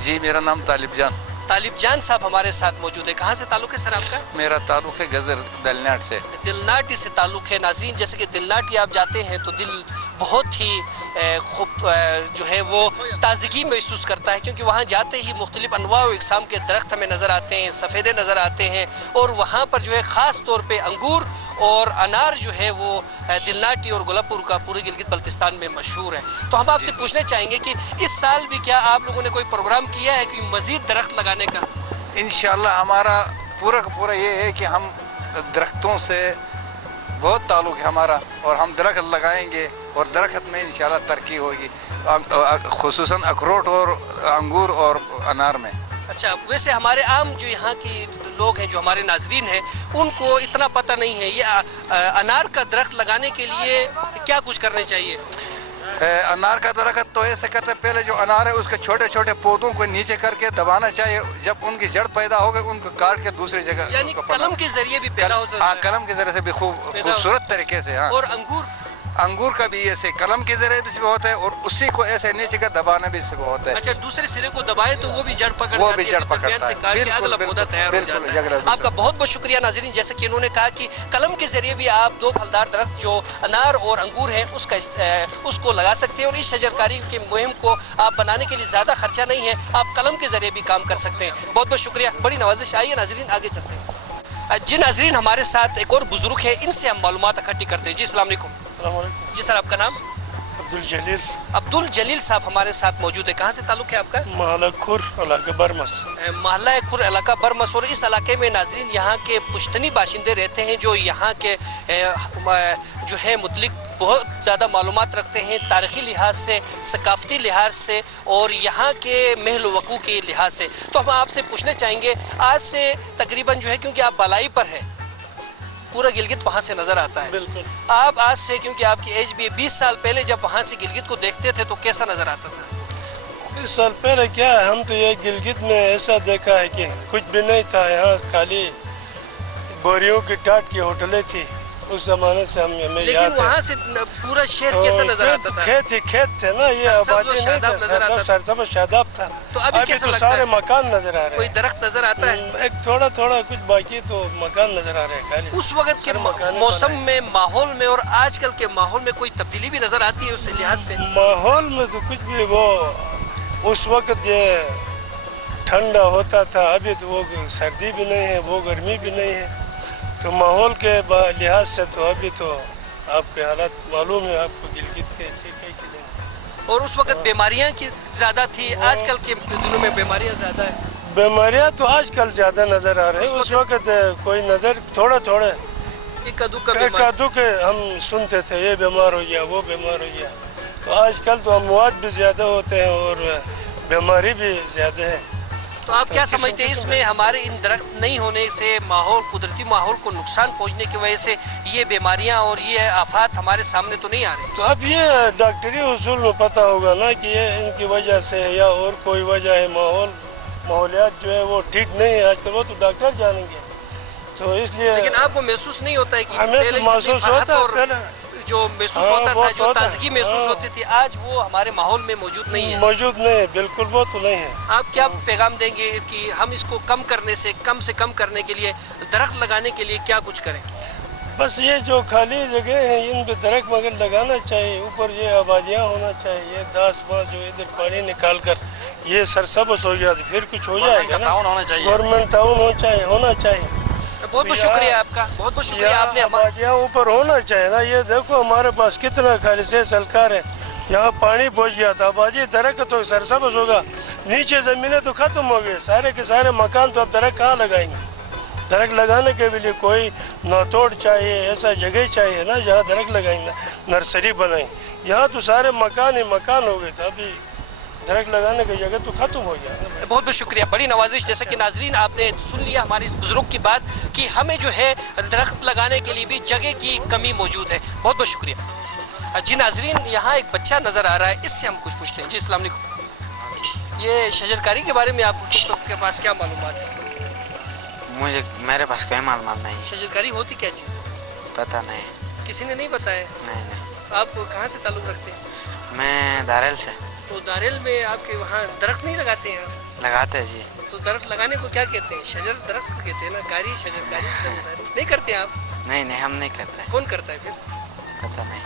जी, मेरा नाम तालिब जान साहब हमारे साथ मौजूद है। कहाँ से ताल्लुक़ है सर आपका? मेरा ताल्लुक़ है गजर दिलनाट से। दिलनाटी से ताल्लुक़ है। नाज़रीन, जैसे कि दिलनाटी आप जाते हैं तो दिल बहुत ही खूब जो है वो ताज़गी महसूस करता है, क्योंकि वहाँ जाते ही मुख्तलिफ़ अनवा व इक़साम के दरख्त हमें नज़र आते हैं, सफ़ेदे नज़र आते हैं और वहाँ पर जो है ख़ास तौर पे अंगूर और अनार जो है वो दिलनाटी और गुलाबपुर का पूरे गिलगित बल्तिस्तान में मशहूर है। तो हम आपसे पूछना चाहेंगे कि इस साल भी क्या आप लोगों ने कोई प्रोग्राम किया है कि मज़ीद दरख्त लगाने का? इंशाअल्लाह हमारा पूरा का पूरा ये है कि हम दरख्तों से बहुत ताल्लुक़ है हमारा और हम दरख्त लगाएंगे और दरख्त में इंशाअल्लाह तरक्की होगी, ख़ुसूसन अखरोट और अंगूर और अनार में। अच्छा, वैसे हमारे आम जो यहाँ की लोग हैं, जो हमारे नाजरीन हैं, उनको इतना पता नहीं है ये अनार का दरख्त लगाने के लिए क्या कुछ करने चाहिए? अनार का दरख्त तो ऐसे करते, पहले जो अनार है उसके छोटे छोटे पौधों को नीचे करके दबाना चाहिए। जब उनकी जड़ पैदा हो गई उनको काट के दूसरी जगह, यानी कलम के जरिए भी पैदा हो सकता है? कलम के जरिए से भी खूबसूरत तरीके से। हाँ, और अंगूर का भी ऐसे कलम के जरिए भी होता है और उसी को ऐसे नीचे का दबाना भी होता है। अच्छा, दूसरे सिरे को दबाए तो वो भी जड़ पकड़ता है, अगला पौधा तैयार हो जाता है। आपका बहुत बहुत शुक्रिया नाज़रीन। जैसे कि इन्होंने कहा कि कलम के जरिए भी आप 2 फलदार दरख्त जो अनार और अंगूर है उसको लगा सकते हैं और इस शजरकारी की मुहिम को आप बनाने के लिए ज़्यादा खर्चा नहीं है, आप कलम के जरिए भी काम कर सकते हैं। बहुत बहुत शुक्रिया, बड़ी नवाजिश। आइए नाज़रीन आगे चलते हैं। जी नाज़रीन, हमारे साथ एक और बुजुर्ग है, इनसे हम मालूमात इकट्ठी करते हैं। जी अस्सलाम वालेकुम। जी सर, आपका नाम? अब्दुल जलील साहब हमारे साथ मौजूद है। कहाँ से ताल्लुक़ है आपका? महला खुर इलाका बरमस। महला खुर इलाका बरमस। और इस इलाके में नाज़रीन यहाँ के पुश्तनी बाशिंदे रहते हैं जो यहाँ के जो है मुतलिक बहुत ज़्यादा मालूमात रखते हैं, तारीख़ी लिहाज से, सकाफ़ती लिहाज से और यहाँ के महल वक़ू के लिहाज से। तो हम आपसे पूछना चाहेंगे, आज से तकरीबन जो है, क्योंकि आप बालाई पर हैं, पूरा गिलगित वहाँ से नज़र आता है। बिल्कुल। आप आज से, क्योंकि आपकी एज भी 20 साल पहले जब वहाँ से गिलगित को देखते थे तो कैसा नज़र आता था? 20 साल पहले क्या है, हम तो ये गिलगित में ऐसा देखा है कि कुछ भी नहीं था। यहाँ खाली बोरियों की टाट की होटलें थी उस जमाने से हमें याद है। लेकिन वहाँ से पूरा शहर कैसा नजर आता था? खेत थे ना, ये आबादी नहीं था, सरसब्ज़ शादाब था। तो अभी कैसा तो लगता है? सारे मकान नजर आ रहे हैं। कोई दरख्त नजर आता है? एक थोड़ा थोड़ा कुछ बाकी, तो मकान नजर आ रहे हैं खाली। उस वक्त के मौसम में, माहौल में और आजकल के माहौल में कोई तब्दीली भी नजर आती है उस लिहाज से? माहौल में तो कुछ भी, वो उस वक्त ये ठंडा होता था, अभी तो वो सर्दी भी नहीं है, वो गर्मी भी नहीं है। तो माहौल के लिहाज से तो अभी तो आपके हालात मालूम है आपको गिलगित के, ठीक है कि नहीं? और उस वक्त बीमारियां की ज़्यादा थी, आजकल के दिनों में बीमारियां ज़्यादा है? बीमारियां तो आजकल ज़्यादा नज़र आ रही है। उस वक्त कोई नज़र थोड़ा थोड़ा इक्का दुक्का हम सुनते थे ये बीमार हो गया वो बीमार हो गया, तो आजकल तो अमवात भी ज़्यादा होते हैं और बीमारी भी ज़्यादा है। तो आप क्या समझते हैं इसमें हमारे इन दरख्त नहीं होने से माहौल, कुदरती माहौल को नुकसान पहुंचने की वजह से ये बीमारियां और ये आफात हमारे सामने तो नहीं आ रही? तो अब ये डॉक्टरी उसूल में पता होगा ना कि ये इनकी वजह से या और कोई वजह है, माहौलियात जो है वो ठीक नहीं है आजकल, वो तो डॉक्टर जानेंगे। तो इसलिए लेकिन आपको महसूस नहीं होता है कि हमें तो महसूस होता है, पहले जो महसूस होता था, जो ताजगी महसूस होती थी, आज वो हमारे माहौल में मौजूद नहीं है? मौजूद नहीं है, बिल्कुल वो तो नहीं है। आप क्या पैगाम देंगे कि हम इसको कम से कम करने के लिए, दरख्त लगाने के लिए क्या कुछ करें? बस ये जो खाली जगह है इन पे दरख्त मगर लगाना चाहिए, ऊपर ये आबादियाँ होना चाहिए, ये 10 जो इधर पानी निकाल कर ये सरसब्ज़ हो गया तो फिर कुछ हो जाएगा ना, गवर्नमेंट ताउन होना चाहिए। बहुत बहुत शुक्रिया आपका, बहुत बहुत शुक्रिया। आपने आबादियाँ ऊपर होना चाहिए ना, ये देखो हमारे पास कितना खाली से सलकार है, यहाँ पानी पहुँच गया था, आबादी दरख्त तो सरसब्ज़ होगा, नीचे ज़मीनें तो ख़त्म हो गए, सारे के सारे मकान, तो अब दरख्त कहाँ लगाएंगे? दरख्त लगाने के लिए कोई नौतोड़ चाहिए, ऐसा जगह चाहिए ना जहाँ दरख्त लगाएंगे, नर्सरी बनाएं। यहाँ तो सारे मकान ही मकान हो गए थे, अभी दरख्त लगाने की जगह तो ख़त्म हो गया। बहुत बहुत शुक्रिया, बड़ी नवाजिश। जैसे कि नाजरीन आपने सुन लिया हमारे इस बुजुर्ग की बात कि हमें जो है दरख्त लगाने के लिए भी जगह की कमी मौजूद है। बहुत बहुत शुक्रिया जी। नाजरीन यहाँ एक बच्चा नज़र आ रहा है, इससे हम कुछ पूछते हैं। जी अस्सलाम वालेकुम, ये शजरकारी के बारे में आपके पास क्या मालूमात है? मेरे पास कोई मालूमात नहीं। शजरकारी होती क्या चीज़? पता नहीं, किसी ने नहीं बताया? नहीं। आप कहाँ से ताल्लुक़ रखते हैं? मैं दारेल से। तो दारेल में आपके वहाँ दरख्त नहीं लगाते हैं? लगाते हैं जी। तो दरख्त लगाने को क्या कहते हैं? शजर दरख्त को कहते हैं ना, कारी शजरकारी नहीं करते हैं आप? नहीं, हम नहीं करते। कौन करता है फिर? पता नहीं,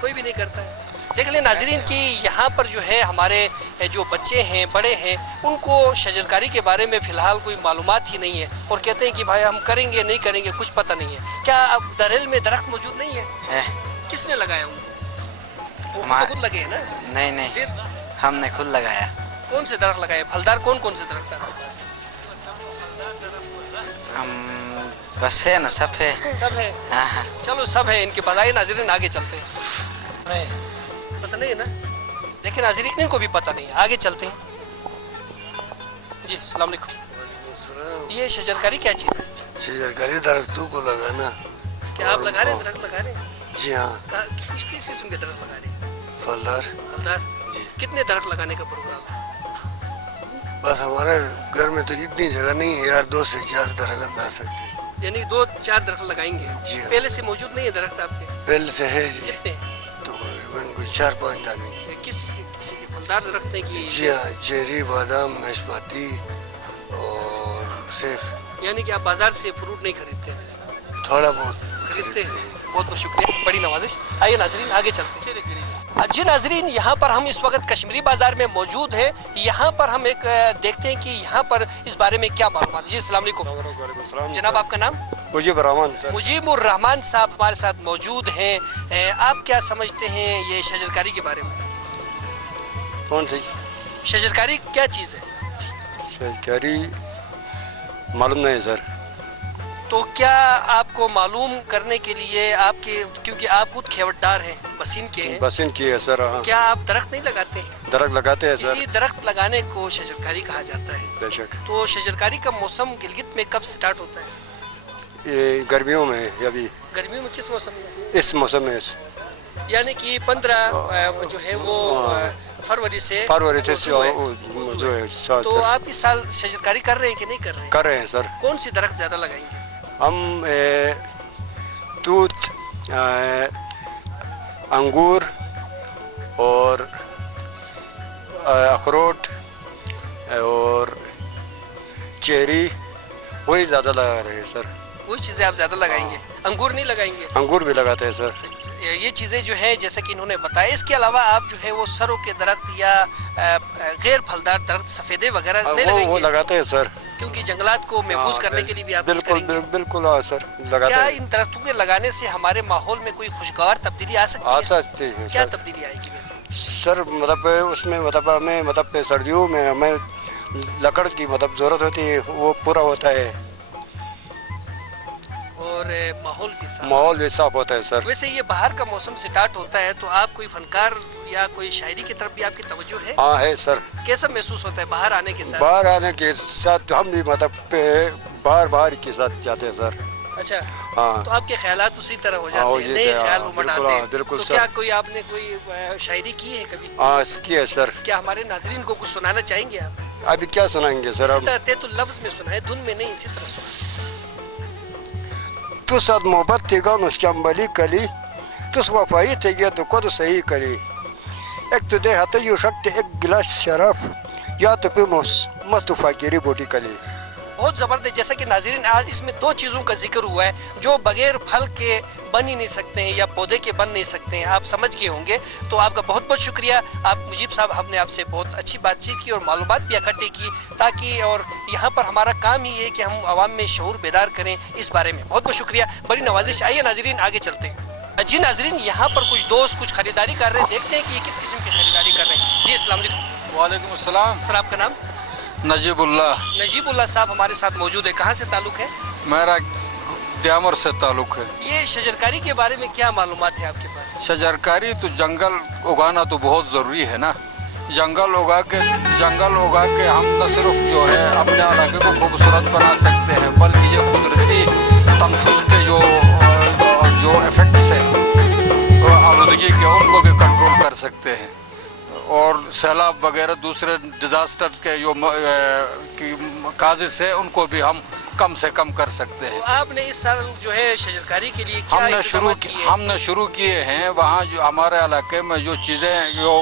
कोई भी नहीं करता है। देख लें नाजरीन कि यहाँ पर जो है हमारे जो बच्चे हैं, बड़े हैं, उनको शजरकारी के बारे में फ़िलहाल कोई मालूमात ही नहीं है और कहते हैं कि भाई हम करेंगे नहीं करेंगे, कुछ पता नहीं है। क्या अब दारेल में दरख्त मौजूद नहीं है? किसने लगाया उनको? वो खुद लगे हैं ना? नहीं, हमने खुद लगाया। कौन से दरख्त लगाए? फलदार कौन से दरख्त आपके पास? बस है ना, सब है। सब है? हाँ। चलो सब है इनके पास। आइए नाज़रीन आगे चलते हैं। नहीं पता नहीं है ना, लेकिन नाज़रीन इनको भी पता नहीं है, आगे चलते हैं। जी अस्सलाम वालेकुम, ये शजरकारी क्या चीज़ है? शजरकारी दरख्तों को लगाना। क्या आप लगा रहे हैं? दरख्त लगा रहे हैं? जी हाँ। किस किस्म के दरख्त लगा रहे हैं? फलदार। कितने दरख्त लगाने का प्रोग्राम है? बस हमारे घर में तो इतनी जगह नहीं है यार, 2 से 4 दरख्त ला सकते हैं। यानी 2-4 दरख्त लगाएंगे? जी हाँ। पहले से मौजूद नहीं है दरख्त आपके? पहले से है जी। कितने? तो कोई 4-5 दाने। किसी के फलदार दरख्त हैं कि? जी हाँ, चेरी, बादाम, नाशपाती और सेब। यानी कि आप बाजार से फ्रूट नहीं खरीदते? थोड़ा बहुत खरीदते हैं। बहुत बहुत शुक्रिया, बड़ी नवाजिश। आइए नाजरीन आगे चलते हैं। जी नाजरीन, यहाँ पर हम इस वक्त कश्मीरी बाज़ार में मौजूद हैं। यहाँ पर हम एक देखते हैं कि यहाँ पर इस बारे में क्या मालूमात। जी अस्सलाम वालेकुम जनाब, आपका नाम? मुजीबुर रहमान। मुजीबुर रहमान साहब हमारे साथ मौजूद हैं। आप क्या समझते हैं ये शजरकारी के बारे में? कौन सी शजरकारी क्या चीज़ है? शजरकारी मालूम नहीं सर। तो क्या आपको मालूम करने के लिए आपके, क्योंकि आप खुद खेवटदार हैं, बसीन के हैं? बसीन की है सर। हाँ। क्या आप दरख्त नहीं लगाते हैं? दरख्त लगाते हैं सर। इसी दरख्त लगाने को शजरकारी कहा जाता है। बेशक। तो शजरकारी का मौसम गिलगित में कब स्टार्ट होता है? ये गर्मियों में। अभी गर्मियों में? किस मौसम में? इस मौसम में। यानी कि 15 जो है वो फरवरी से जो है। तो आप इस साल शजरकारी कर रहे हैं कि नहीं कर रहे हैं? कर रहे हैं सर। कौन सी दरख्त ज़्यादा लगाएंगे? हम तूत, अंगूर और अखरोट और चेरी, वही ज़्यादा लगा रहे हैं सर। वही चीज़ें आप ज़्यादा लगाएंगे? अंगूर नहीं लगाएंगे? अंगूर भी लगाते हैं सर। ये चीज़ें जो है जैसे कि इन्होंने बताया, इसके अलावा आप जो है वो सरों के दरख्त या गैर फलदार दरख्त, सफ़ेदे वगैरह नहीं लगाएंगे? वो लगाते हैं सर, क्योंकि जंगलात को महफूज करने के लिए भी आप बिल्कुल हाँ सर लगाते हैं। क्या इन दरख्तों के लगाने से हमारे माहौल में कोई खुशगवार तब्दीली आ सकती है? आ सकती है। क्या तब्दीली आएगी वैसे सर? मतलब उसमें हमें सर्दियों में हमें लकड़ की ज़रूरत होती है, वो पूरा होता है। और और माहौल भी साफ। माहौल भी साफ होता है सर। वैसे ये बाहर का मौसम स्टार्ट होता है तो आप कोई फनकार या कोई शायरी की तरफ भी आपकी तवज्जो है? हाँ है सर। कैसा महसूस होता है बाहर आने के साथ? बाहर आने के साथ हम भी मतलब बाहर के साथ जाते हैं सर। अच्छा हाँ। तो आपके ख्यालात उसी तरह हो जाते हैं, नए ख्याल उमड़ आते हैं। बिल्कुल तो सर। क्या कोई आपने कोई शायरी की है कभी? हाँ की है सर। क्या हमारे नाजरीन को कुछ सुनाना चाहेंगे आप? अभी क्या सुनाएंगे सर? इसी तरह तो लफ्ज में सुनाए, धुन में नहीं, इसी तरह सुनाए। तुस अद मोहब्बत थी गानो चंबली कली, तुस वफाई थे गया तो खुद सही करी, एक तो दे हाथ यू शक्ति एक गिलास शराब या तो पे मस्त फाकिरी बोटी कली। बहुत ज़बरदस्त। जैसा कि नाज़रीन आज इसमें दो चीज़ों का जिक्र हुआ है जो बगैर फल के बन ही नहीं सकते हैं या पौधे के बन नहीं सकते हैं, आप समझ गए होंगे। तो आपका बहुत बहुत शुक्रिया। आप मुजीब साहब, हमने आपसे बहुत अच्छी बातचीत की और मालूमात भी इकट्ठी की, ताकि और यहाँ पर हमारा काम ही है कि हम आवाम में शऊर बेदार करें इस बारे में। बहुत बहुत शुक्रिया, बड़ी नवाजिश। आइए नाज़रीन आगे चलते हैं। जी नाज़रीन, यहाँ पर कुछ दोस्त कुछ ख़रीदारी कर रहे हैं, देखते हैं कि ये किस किस्म की ख़रीदारी कर रहे हैं। जी अस्सलाम वालेकुम। वालेकुम अस्सलाम। सर आपका नाम? नजीबुल्लाह। नजीबुल्लाह साहब हमारे साथ मौजूद है। कहाँ से ताल्लुक़ है? मेरा द्यामर से ताल्लुक़ है। ये शजरकारी के बारे में क्या मालूमात है आपके पास? शजरकारी तो जंगल उगाना तो बहुत ज़रूरी है ना। जंगल उगा के हम न सिर्फ जो है अपने इलाके को खूबसूरत बना सकते हैं, बल्कि ये कुदरती तनफुज़ के जो इफ़ेक्ट्स हैं आलूदगी के, उनको भी कंट्रोल कर सकते हैं और सैलाब वगैरह दूसरे डिज़ास्टर्स के जो काज़िज़ हैं उनको भी हम कम से कम कर सकते हैं। तो आपने इस साल जो है शजरकारी के लिए क्या हमने शुरू किए हैं। वहाँ जो हमारे इलाके में जो चीज़ें जो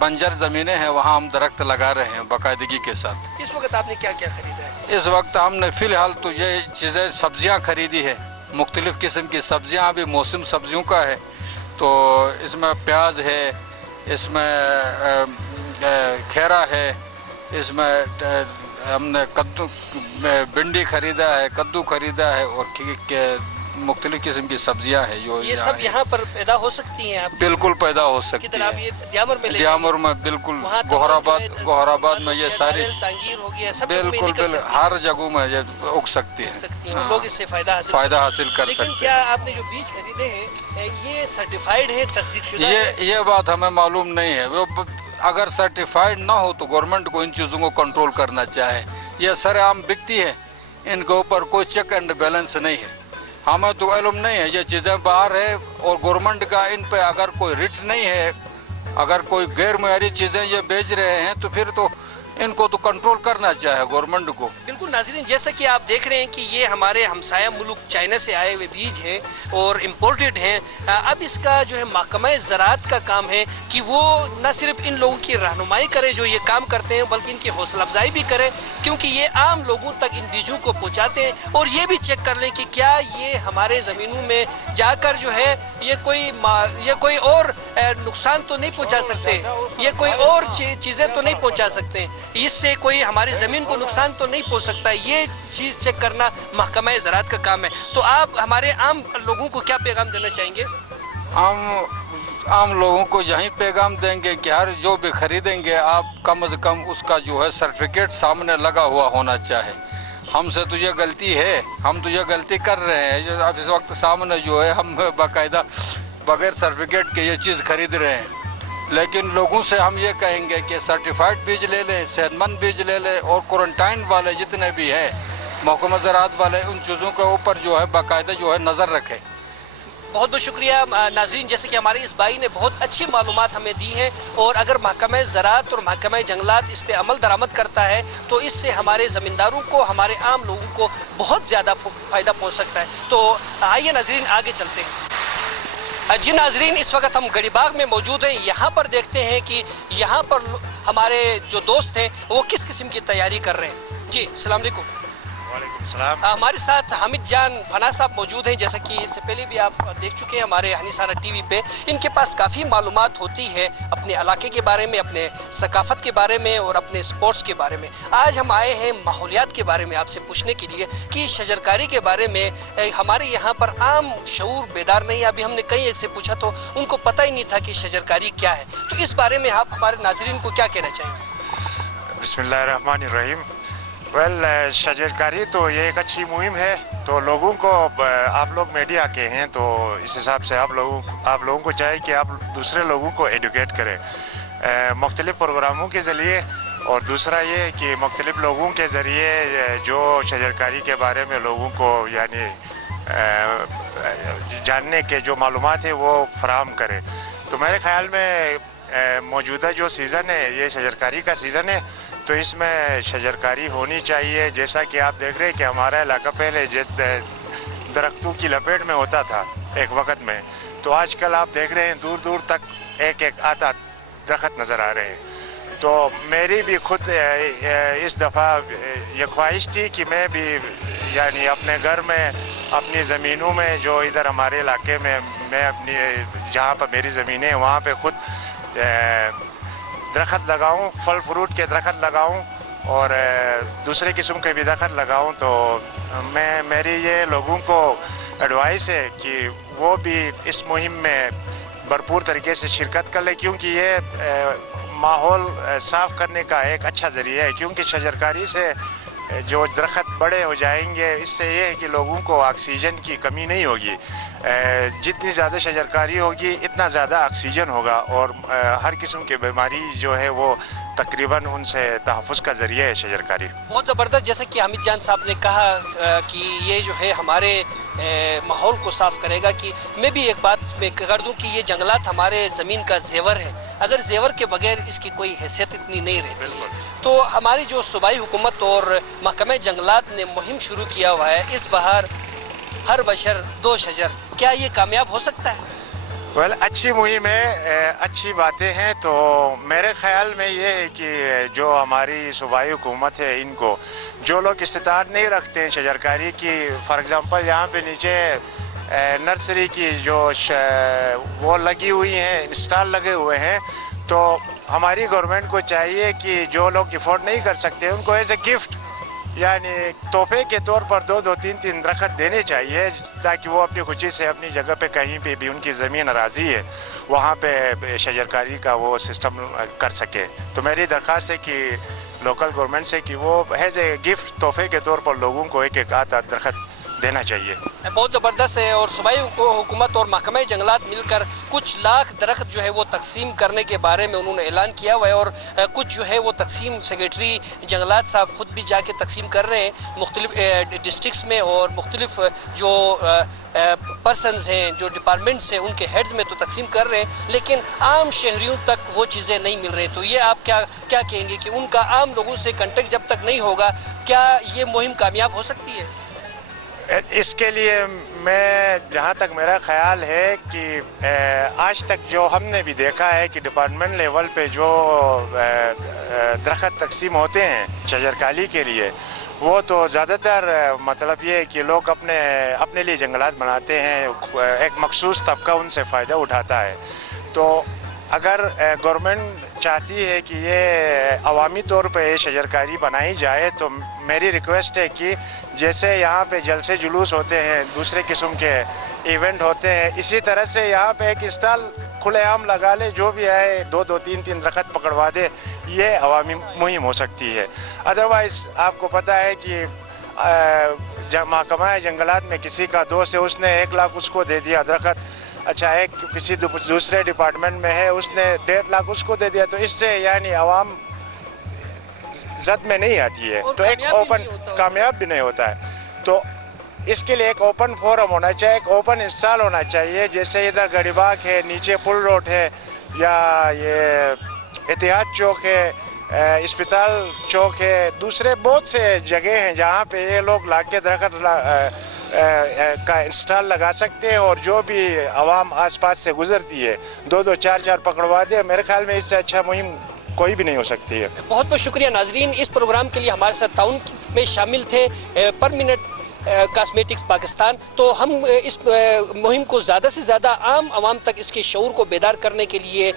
बंजर ज़मीनें हैं वहाँ हम दरख्त लगा रहे हैं बाकायदगी के साथ। इस वक्त आपने क्या क्या खरीदा है? इस वक्त हमने फ़िलहाल तो ये चीज़ें सब्जियाँ खरीदी है, मुख्तलिफ़ किस्म की सब्जियाँ, अभी मौसम सब्जियों का है। तो इसमें प्याज है, इसमें खीरा है, इसमें हमने भिंडी खरीदा है, कद्दू खरीदा है और मुख्तलिफ़ किस्म की सब्जियां हैं जो ये सब यहाँ पर पैदा हो सकती हैं। आप बिल्कुल पैदा हो सकती है। आप ये द्यामर में बिल्कुल गोहराबाद में ये सारी बिल्कुल हर जगह में ये उग सकती है। लोग इससे फ़ायदा हासिल कर सकते हैं। क्या आपने जो बीज खरीदे हैं ये सर्टिफाइड है, तस्दीक़शुदा है? ये बात हमें मालूम नहीं है। वो अगर सर्टिफाइड ना हो तो गवर्नमेंट को इन चीज़ों को कंट्रोल करना चाहे। ये सरेआम बिकती है, इनके ऊपर कोई चेक एंड बैलेंस नहीं है। हमें तो इल्म नहीं है, ये चीज़ें बाहर है और गवर्नमेंट का इन पे अगर कोई रिट नहीं है, अगर कोई गैर मयारी चीज़ें ये बेच रहे हैं तो फिर तो इनको तो कंट्रोल करना चाहिए गवर्नमेंट को। बिल्कुल नाज़रीन, जैसा कि आप देख रहे हैं कि ये हमारे हमसाया मुल्क चाइना से आए हुए बीज हैं और इम्पोर्टेड हैं। अब इसका जो है महकमा ज़राअत का काम है कि वो न सिर्फ इन लोगों की रहनुमाई करे जो ये काम करते हैं, बल्कि इनकी हौसला अफजाई भी करे, क्योंकि ये आम लोगों तक इन बीजों को पहुँचाते हैं और ये भी चेक कर लें कि क्या ये हमारे ज़मीनों में जाकर जो है ये कोई और नुकसान तो नहीं पहुँचा सकते, ये कोई और चीज़ें तो नहीं पहुँचा सकते, इससे कोई हमारी ज़मीन को नुकसान तो नहीं पहुँच सकता। ये चीज़ चेक करना महकमा ज़राअत का काम है। तो आप हमारे आम लोगों को क्या पैगाम देना चाहेंगे? आम लोगों को यही पैगाम देंगे कि हर जो भी खरीदेंगे आप कम से कम उसका जो है सर्टिफिकेट सामने लगा हुआ होना चाहिए। हमसे तो ये गलती है, हम तो ये गलती कर रहे हैं। अब इस वक्त सामने जो है हम बाकायदा बगैर सर्टिफिकेट के ये चीज़ खरीद रहे हैं, लेकिन लोगों से हम ये कहेंगे कि सर्टिफाइड बीज ले लें, सेहतमंद बीज ले लें और क्वारंटाइन वाले जितने भी हैं महकमा ज़राअत वाले, उन चीज़ों के ऊपर जो है बाकायदा जो है नज़र रखें। बहुत बहुत शुक्रिया नाज़रीन, जैसे कि हमारे इस भाई ने बहुत अच्छी मालूमात हमें दी है और अगर महकमा ज़राअत और महकमा जंगलात इस पर अमल दरामद करता है तो इससे हमारे ज़मींदारों को, हमारे आम लोगों को बहुत ज़्यादा फ़ायदा पहुँच सकता है। तो आइए नाज़रीन आगे चलते हैं। जी नाज़रीन, इस वक्त हम गढ़ीबाग में मौजूद हैं। यहाँ पर देखते हैं कि यहाँ पर हमारे जो दोस्त हैं वो किस किस्म की तैयारी कर रहे हैं। जी अस्सलाम वालेकुम। वालेकुम सलाम। हमारे साथ हामिद जान फना साहब मौजूद हैं। जैसा कि इससे पहले भी आप देख चुके हैं हमारे हनीसारा टीवी पे, इनके पास काफ़ी मालूमात होती है अपने इलाके के बारे में, अपने सकाफ़त के बारे में और अपने स्पोर्ट्स के बारे में। आज हम आए हैं माहौलियात के बारे में आपसे पूछने के लिए कि शजरकारी के बारे में हमारे यहाँ पर आम शऊर बेदार नहीं है। अभी हमने कई एक से पूछा तो उनको पता ही नहीं था कि शजरकारी क्या है। तो इस बारे में आप हमारे नाज़रीन को क्या कहना चाहेंगे? बिस्मिल्लाहिर्रहमानिर्रहीम। शजरकारी तो ये एक अच्छी मुहिम है تو لوگوں کو آپ لوگ میڈیا کے ہیں تو اس حساب سے آپ لوگوں کو چاہیے کہ آپ دوسرے لوگوں کو ایڈوکیٹ کریں مختلف پروگراموں کے ذریعے، اور دوسرا یہ کہ مختلف لوگوں کے ذریعے جو شجرکاری کے بارے میں لوگوں کو یعنی جاننے کے جو معلومات ہیں وہ فراہم کرے. تو میرے خیال میں موجودہ جو سیزن ہے یہ شجرکاری کا سیزن ہے، تو اس میں شجرکاری ہونی چاہیے. جیسا کہ آپ دیکھ رہے ہیں کہ ہمارا علاقہ پہلے درختوں کی لپیٹ میں ہوتا تھا ایک وقت میں، تو آج کل آپ دیکھ رہے ہیں دور دور تک ایک ایک آدھا درخت نظر آ رہے ہیں. تو میری بھی خود اس دفعہ یہ خواہش تھی کہ میں بھی یعنی اپنے گھر میں اپنی زمینوں میں جو ادھر ہمارے علاقے میں اپنی جہاں پر میری زمینیں ہیں وہاں پہ خود درخت لگاؤں، پھل فروٹ کے درخت لگاؤں اور دوسرے قسم کے بھی درخت لگاؤں. تو میری یہ لوگوں کو ایڈوائس ہے کہ وہ بھی اس مہم میں بھرپور طریقے سے شرکت کر لیں، کیونکہ یہ ماحول صاف کرنے کا ایک اچھا ذریعہ ہے. کیونکہ شجرکاری سے جو درخت بڑے ہو جائیں گے اس سے یہ ہے کہ لوگوں کو آکسیجن کی کمی نہیں ہوگی. جتنی زیادہ شجرکاری ہوگی اتنا زیادہ آکسیجن ہوگا اور ہر قسم کی بیماری جو ہے وہ تقریباً ان سے تحفظ کا ذریعہ ہے شجرکاری. بہت زبردست. جیسا کہ حامد جان صاحب نے کہا کہ یہ جو ہے ہمارے ماحول کو صاف کرے گا، کہ میں بھی ایک بات میں کر دوں کہ یہ جنگلات ہمارے زمین کا زیور ہے. اگر زیور کے بغیر اس کی کوئی حیثیت اتنی نہیں رہتی ہے. تو ہماری جو صوبائی حکومت اور محکمہ جنگلات نے مہم شروع کیا ہوا ہے اس بہار ہر بشر 2 شجر، کیا یہ کامیاب ہو سکتا ہے؟ اچھی مہم ہے، اچھی باتیں ہیں. تو میرے خیال میں یہ ہے کہ جو ہماری صوبائی حکومت ہے ان کو جو لوگ استطاعت نہیں رکھتے ہیں شجرکاری کی، فار ایگزامپل یہاں پہ نیچے نرسری کی جو وہ لگی ہوئی ہیں، اسٹال لگے ہوئے ہیں، تو ہماری گورنمنٹ کو چاہیے کہ جو لوگ افورڈ نہیں کر سکتے ان کو ایز اے گفٹ یعنی تحفے کے طور پر 2-2 3-3 درخت دینے چاہیے، تاکہ وہ اپنی خوشی سے اپنی جگہ پہ کہیں پہ بھی ان کی زمین اراضی ہے وہاں پہ شجرکاری کا وہ سسٹم کر سکے. تو میری درخواست ہے کہ لوکل گورنمنٹ سے کہ وہ ایز اے گفٹ تحفے کے طور پر لوگوں کو ایک ایک آدھا درخت دینا چاہیے. بہت زبردست ہے. اور صوبائی حکومت اور محکمہ جنگلات مل کر کچھ لاکھ درخت جو ہے وہ تقسیم کرنے کے بارے میں انہوں نے اعلان کیا ہوا ہے، اور کچھ جو ہے وہ تقسیم سیکریٹری جنگلات صاحب خود بھی جا کے تقسیم کر رہے ہیں مختلف ڈسٹرکٹس میں، اور مختلف جو پرسنز ہیں جو ڈپارٹمنٹس ہیں ان کے ہیڈز میں تو تقسیم کر رہے ہیں، لیکن عام شہریوں تک وہ چیزیں نہیں مل رہی. تو یہ آپ کیا کہیں گے کہ ان کا عام لوگوں سے کنٹیکٹ جب تک نہیں ہوگا کیا یہ مہم کامیاب ہو سکتی ہے؟ اس کے لیے میں جہاں تک میرا خیال ہے کہ آج تک جو ہم نے بھی دیکھا ہے کہ ڈپارٹمنٹ لیول پہ جو درخت تقسیم ہوتے ہیں شجرکاری کے لیے، وہ تو زیادہ تر مطلب یہ ہے کہ لوگ اپنے لیے جنگلات بناتے ہیں، ایک مخصوص طبقہ ان سے فائدہ اٹھاتا ہے. تو اگر گورنمنٹ چاہتی ہے کہ یہ عوامی طور پہ شجرکاری بنائی جائے تو میری ریکویسٹ ہے کہ جیسے یہاں پہ جلسے جلوس ہوتے ہیں، دوسرے قسم کے ایونٹ ہوتے ہیں، اسی طرح سے یہاں پہ ایک اسٹال کھلے عام لگا لے، جو بھی آئے 2-2 3-3 درخت پکڑوا دے. یہ عوامی مہم ہو سکتی ہے. ادروائز آپ کو پتہ ہے کہ محکمہ جنگلات میں کسی کا دوست ہے، اس نے 1 لاکھ اس کو دے دیا درخت. اچھا ایک کسی دوسرے ڈپارٹمنٹ میں ہے، اس نے 1.5 لاکھ اس کو دے دیا. تو اس سے یعنی عوام زد میں نہیں آتی ہے، تو ایک اوپن کامیاب بھی نہیں ہوتا ہے. تو اس کے لیے ایک اوپن فورم ہونا چاہیے، ایک اوپن انسٹال ہونا چاہیے. جیسے ادھر گڑی باغ ہے، نیچے پل روڈ ہے، یا یہ اتحاد چوک ہے، اسپتال چوک ہے، دوسرے بہت سے جگہ ہیں جہاں پہ یہ لوگ لا کے درخت کا انسٹال لگا سکتے ہیں، اور جو بھی عوام آس پاس سے گزرتی ہے 2-2 4-4 پکڑوا دے. میرے خیال میں اس سے اچھا مہم کوئی بھی نہیں ہو سکتی ہے. بہت بہت شکریہ ناظرین. اس پروگرام کے لیے ہمارے ساتھ تعاون میں شامل تھے پر منٹ کاسمیٹکس پاکستان. تو ہم اس مہم کو زیادہ سے زیادہ عام عوام تک اس کے شعور کو بیدار کرنے کے لیے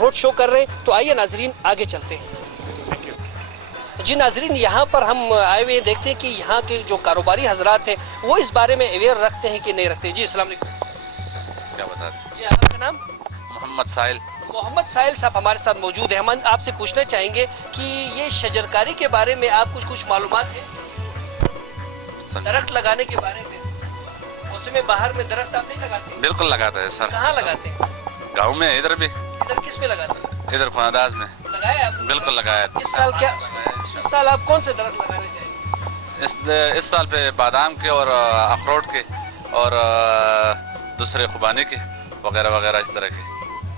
روڈ شو کر رہے ہیں. تو آئیے ناظرین آگے چلتے ہیں. جی ناظرین، یہاں پر ہم آئے ہوئے دیکھتے ہیں کہ یہاں کے جو کاروباری حضرات ہیں وہ اس بارے میں اویئر رکھتے ہیں کہ نہیں رکھتے. جی السلام علیکم. کیا بتا دیں؟ جی آپ کا نام؟ محمد سائل. محمد سائل صاحب ہمارے ساتھ موجود ہیں. ہم آپ سے پوچھنا چاہیں گے کہ یہ شجرکاری کے بارے میں آپ کچھ معلومات ہیں؟ درخت लगाने के बारे में, मौसम बहार में दरख्त आप नहीं लगाते? बिल्कुल लगाता है सर। कहाँ लगाते हैं? गाँव में, इधर भी, इधर किस में लगाते हैं? इधर खुदादास में लगाया आपने? बिल्कुल लगाया। इस साल आप कौन से दरख्त लगाने चाहिए? इस साल पे बादाम के और अखरोट के और दूसरे खुबानी के वगैरह वगैरह इस तरह के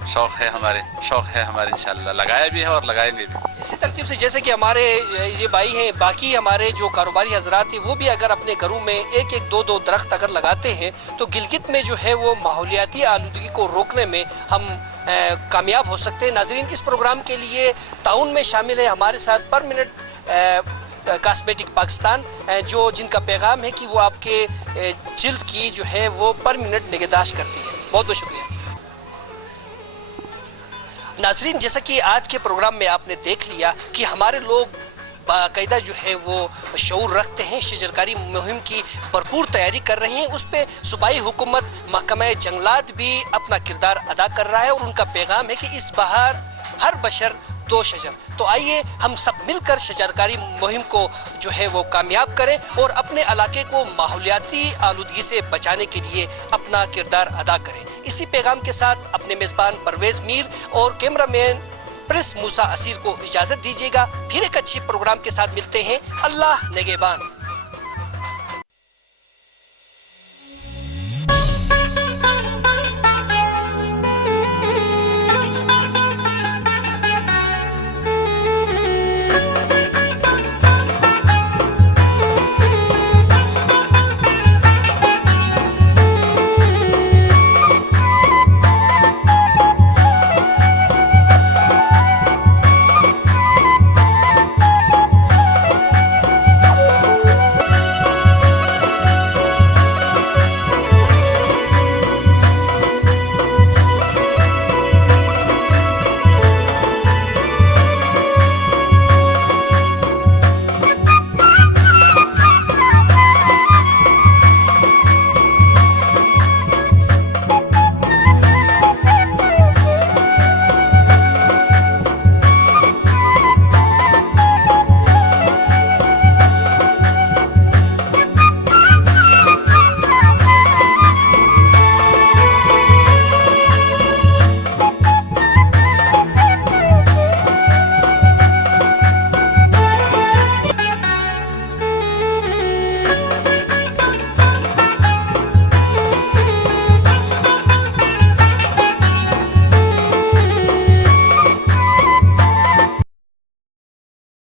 शौक़ है हमारे इंशाल्लाह, लगाया भी है और लगाएंगे भी। इसी तरतीब से जैसे कि हमारे ये भाई हैं, बाकी हमारे जो कारोबारी हजरात हैं, वो भी अगर अपने घरों में एक एक दो दो दरख्त अगर लगाते हैं तो गिलगित में जो है वो माहौलियाती आलूदगी को रोकने में हम कामयाब हो सकते हैं। नाज़रीन, इस प्रोग्राम के लिए ताउन में शामिल है हमारे साथ पर मिनट कॉस्मेटिक पाकिस्तान, जो जिनका पैगाम है कि वो आपके जिल्द की जो है वो पर मिनट निगहदाश्त करती है। बहुत बहुत शुक्रिया। नाजरीन, जैसा कि आज के प्रोग्राम में आपने देख लिया कि हमारे लोग बाकायदा जो है वो शऊर रखते हैं, शजरकारी मुहिम की भरपूर तैयारी कर रहे हैं। उस पर सूबाई हुकूमत, महकमा जंगलात भी अपना किरदार अदा कर रहा है और उनका पैगाम है कि इस बहार हर बशर 2 शजर। तो आइए हम सब मिलकर शजरकारी मुहिम को जो है वो कामयाब करें और अपने इलाके को माहौलियाती आलूदगी से बचाने के लिए अपना किरदार अदा करें। इसी पैगाम के साथ अपने मेज़बान परवेज़ मीर और कैमरामैन प्रिंस मूसा असीर को इजाज़त दीजिएगा। फिर एक अच्छी प्रोग्राम के साथ मिलते हैं। अल्लाह निगहबान।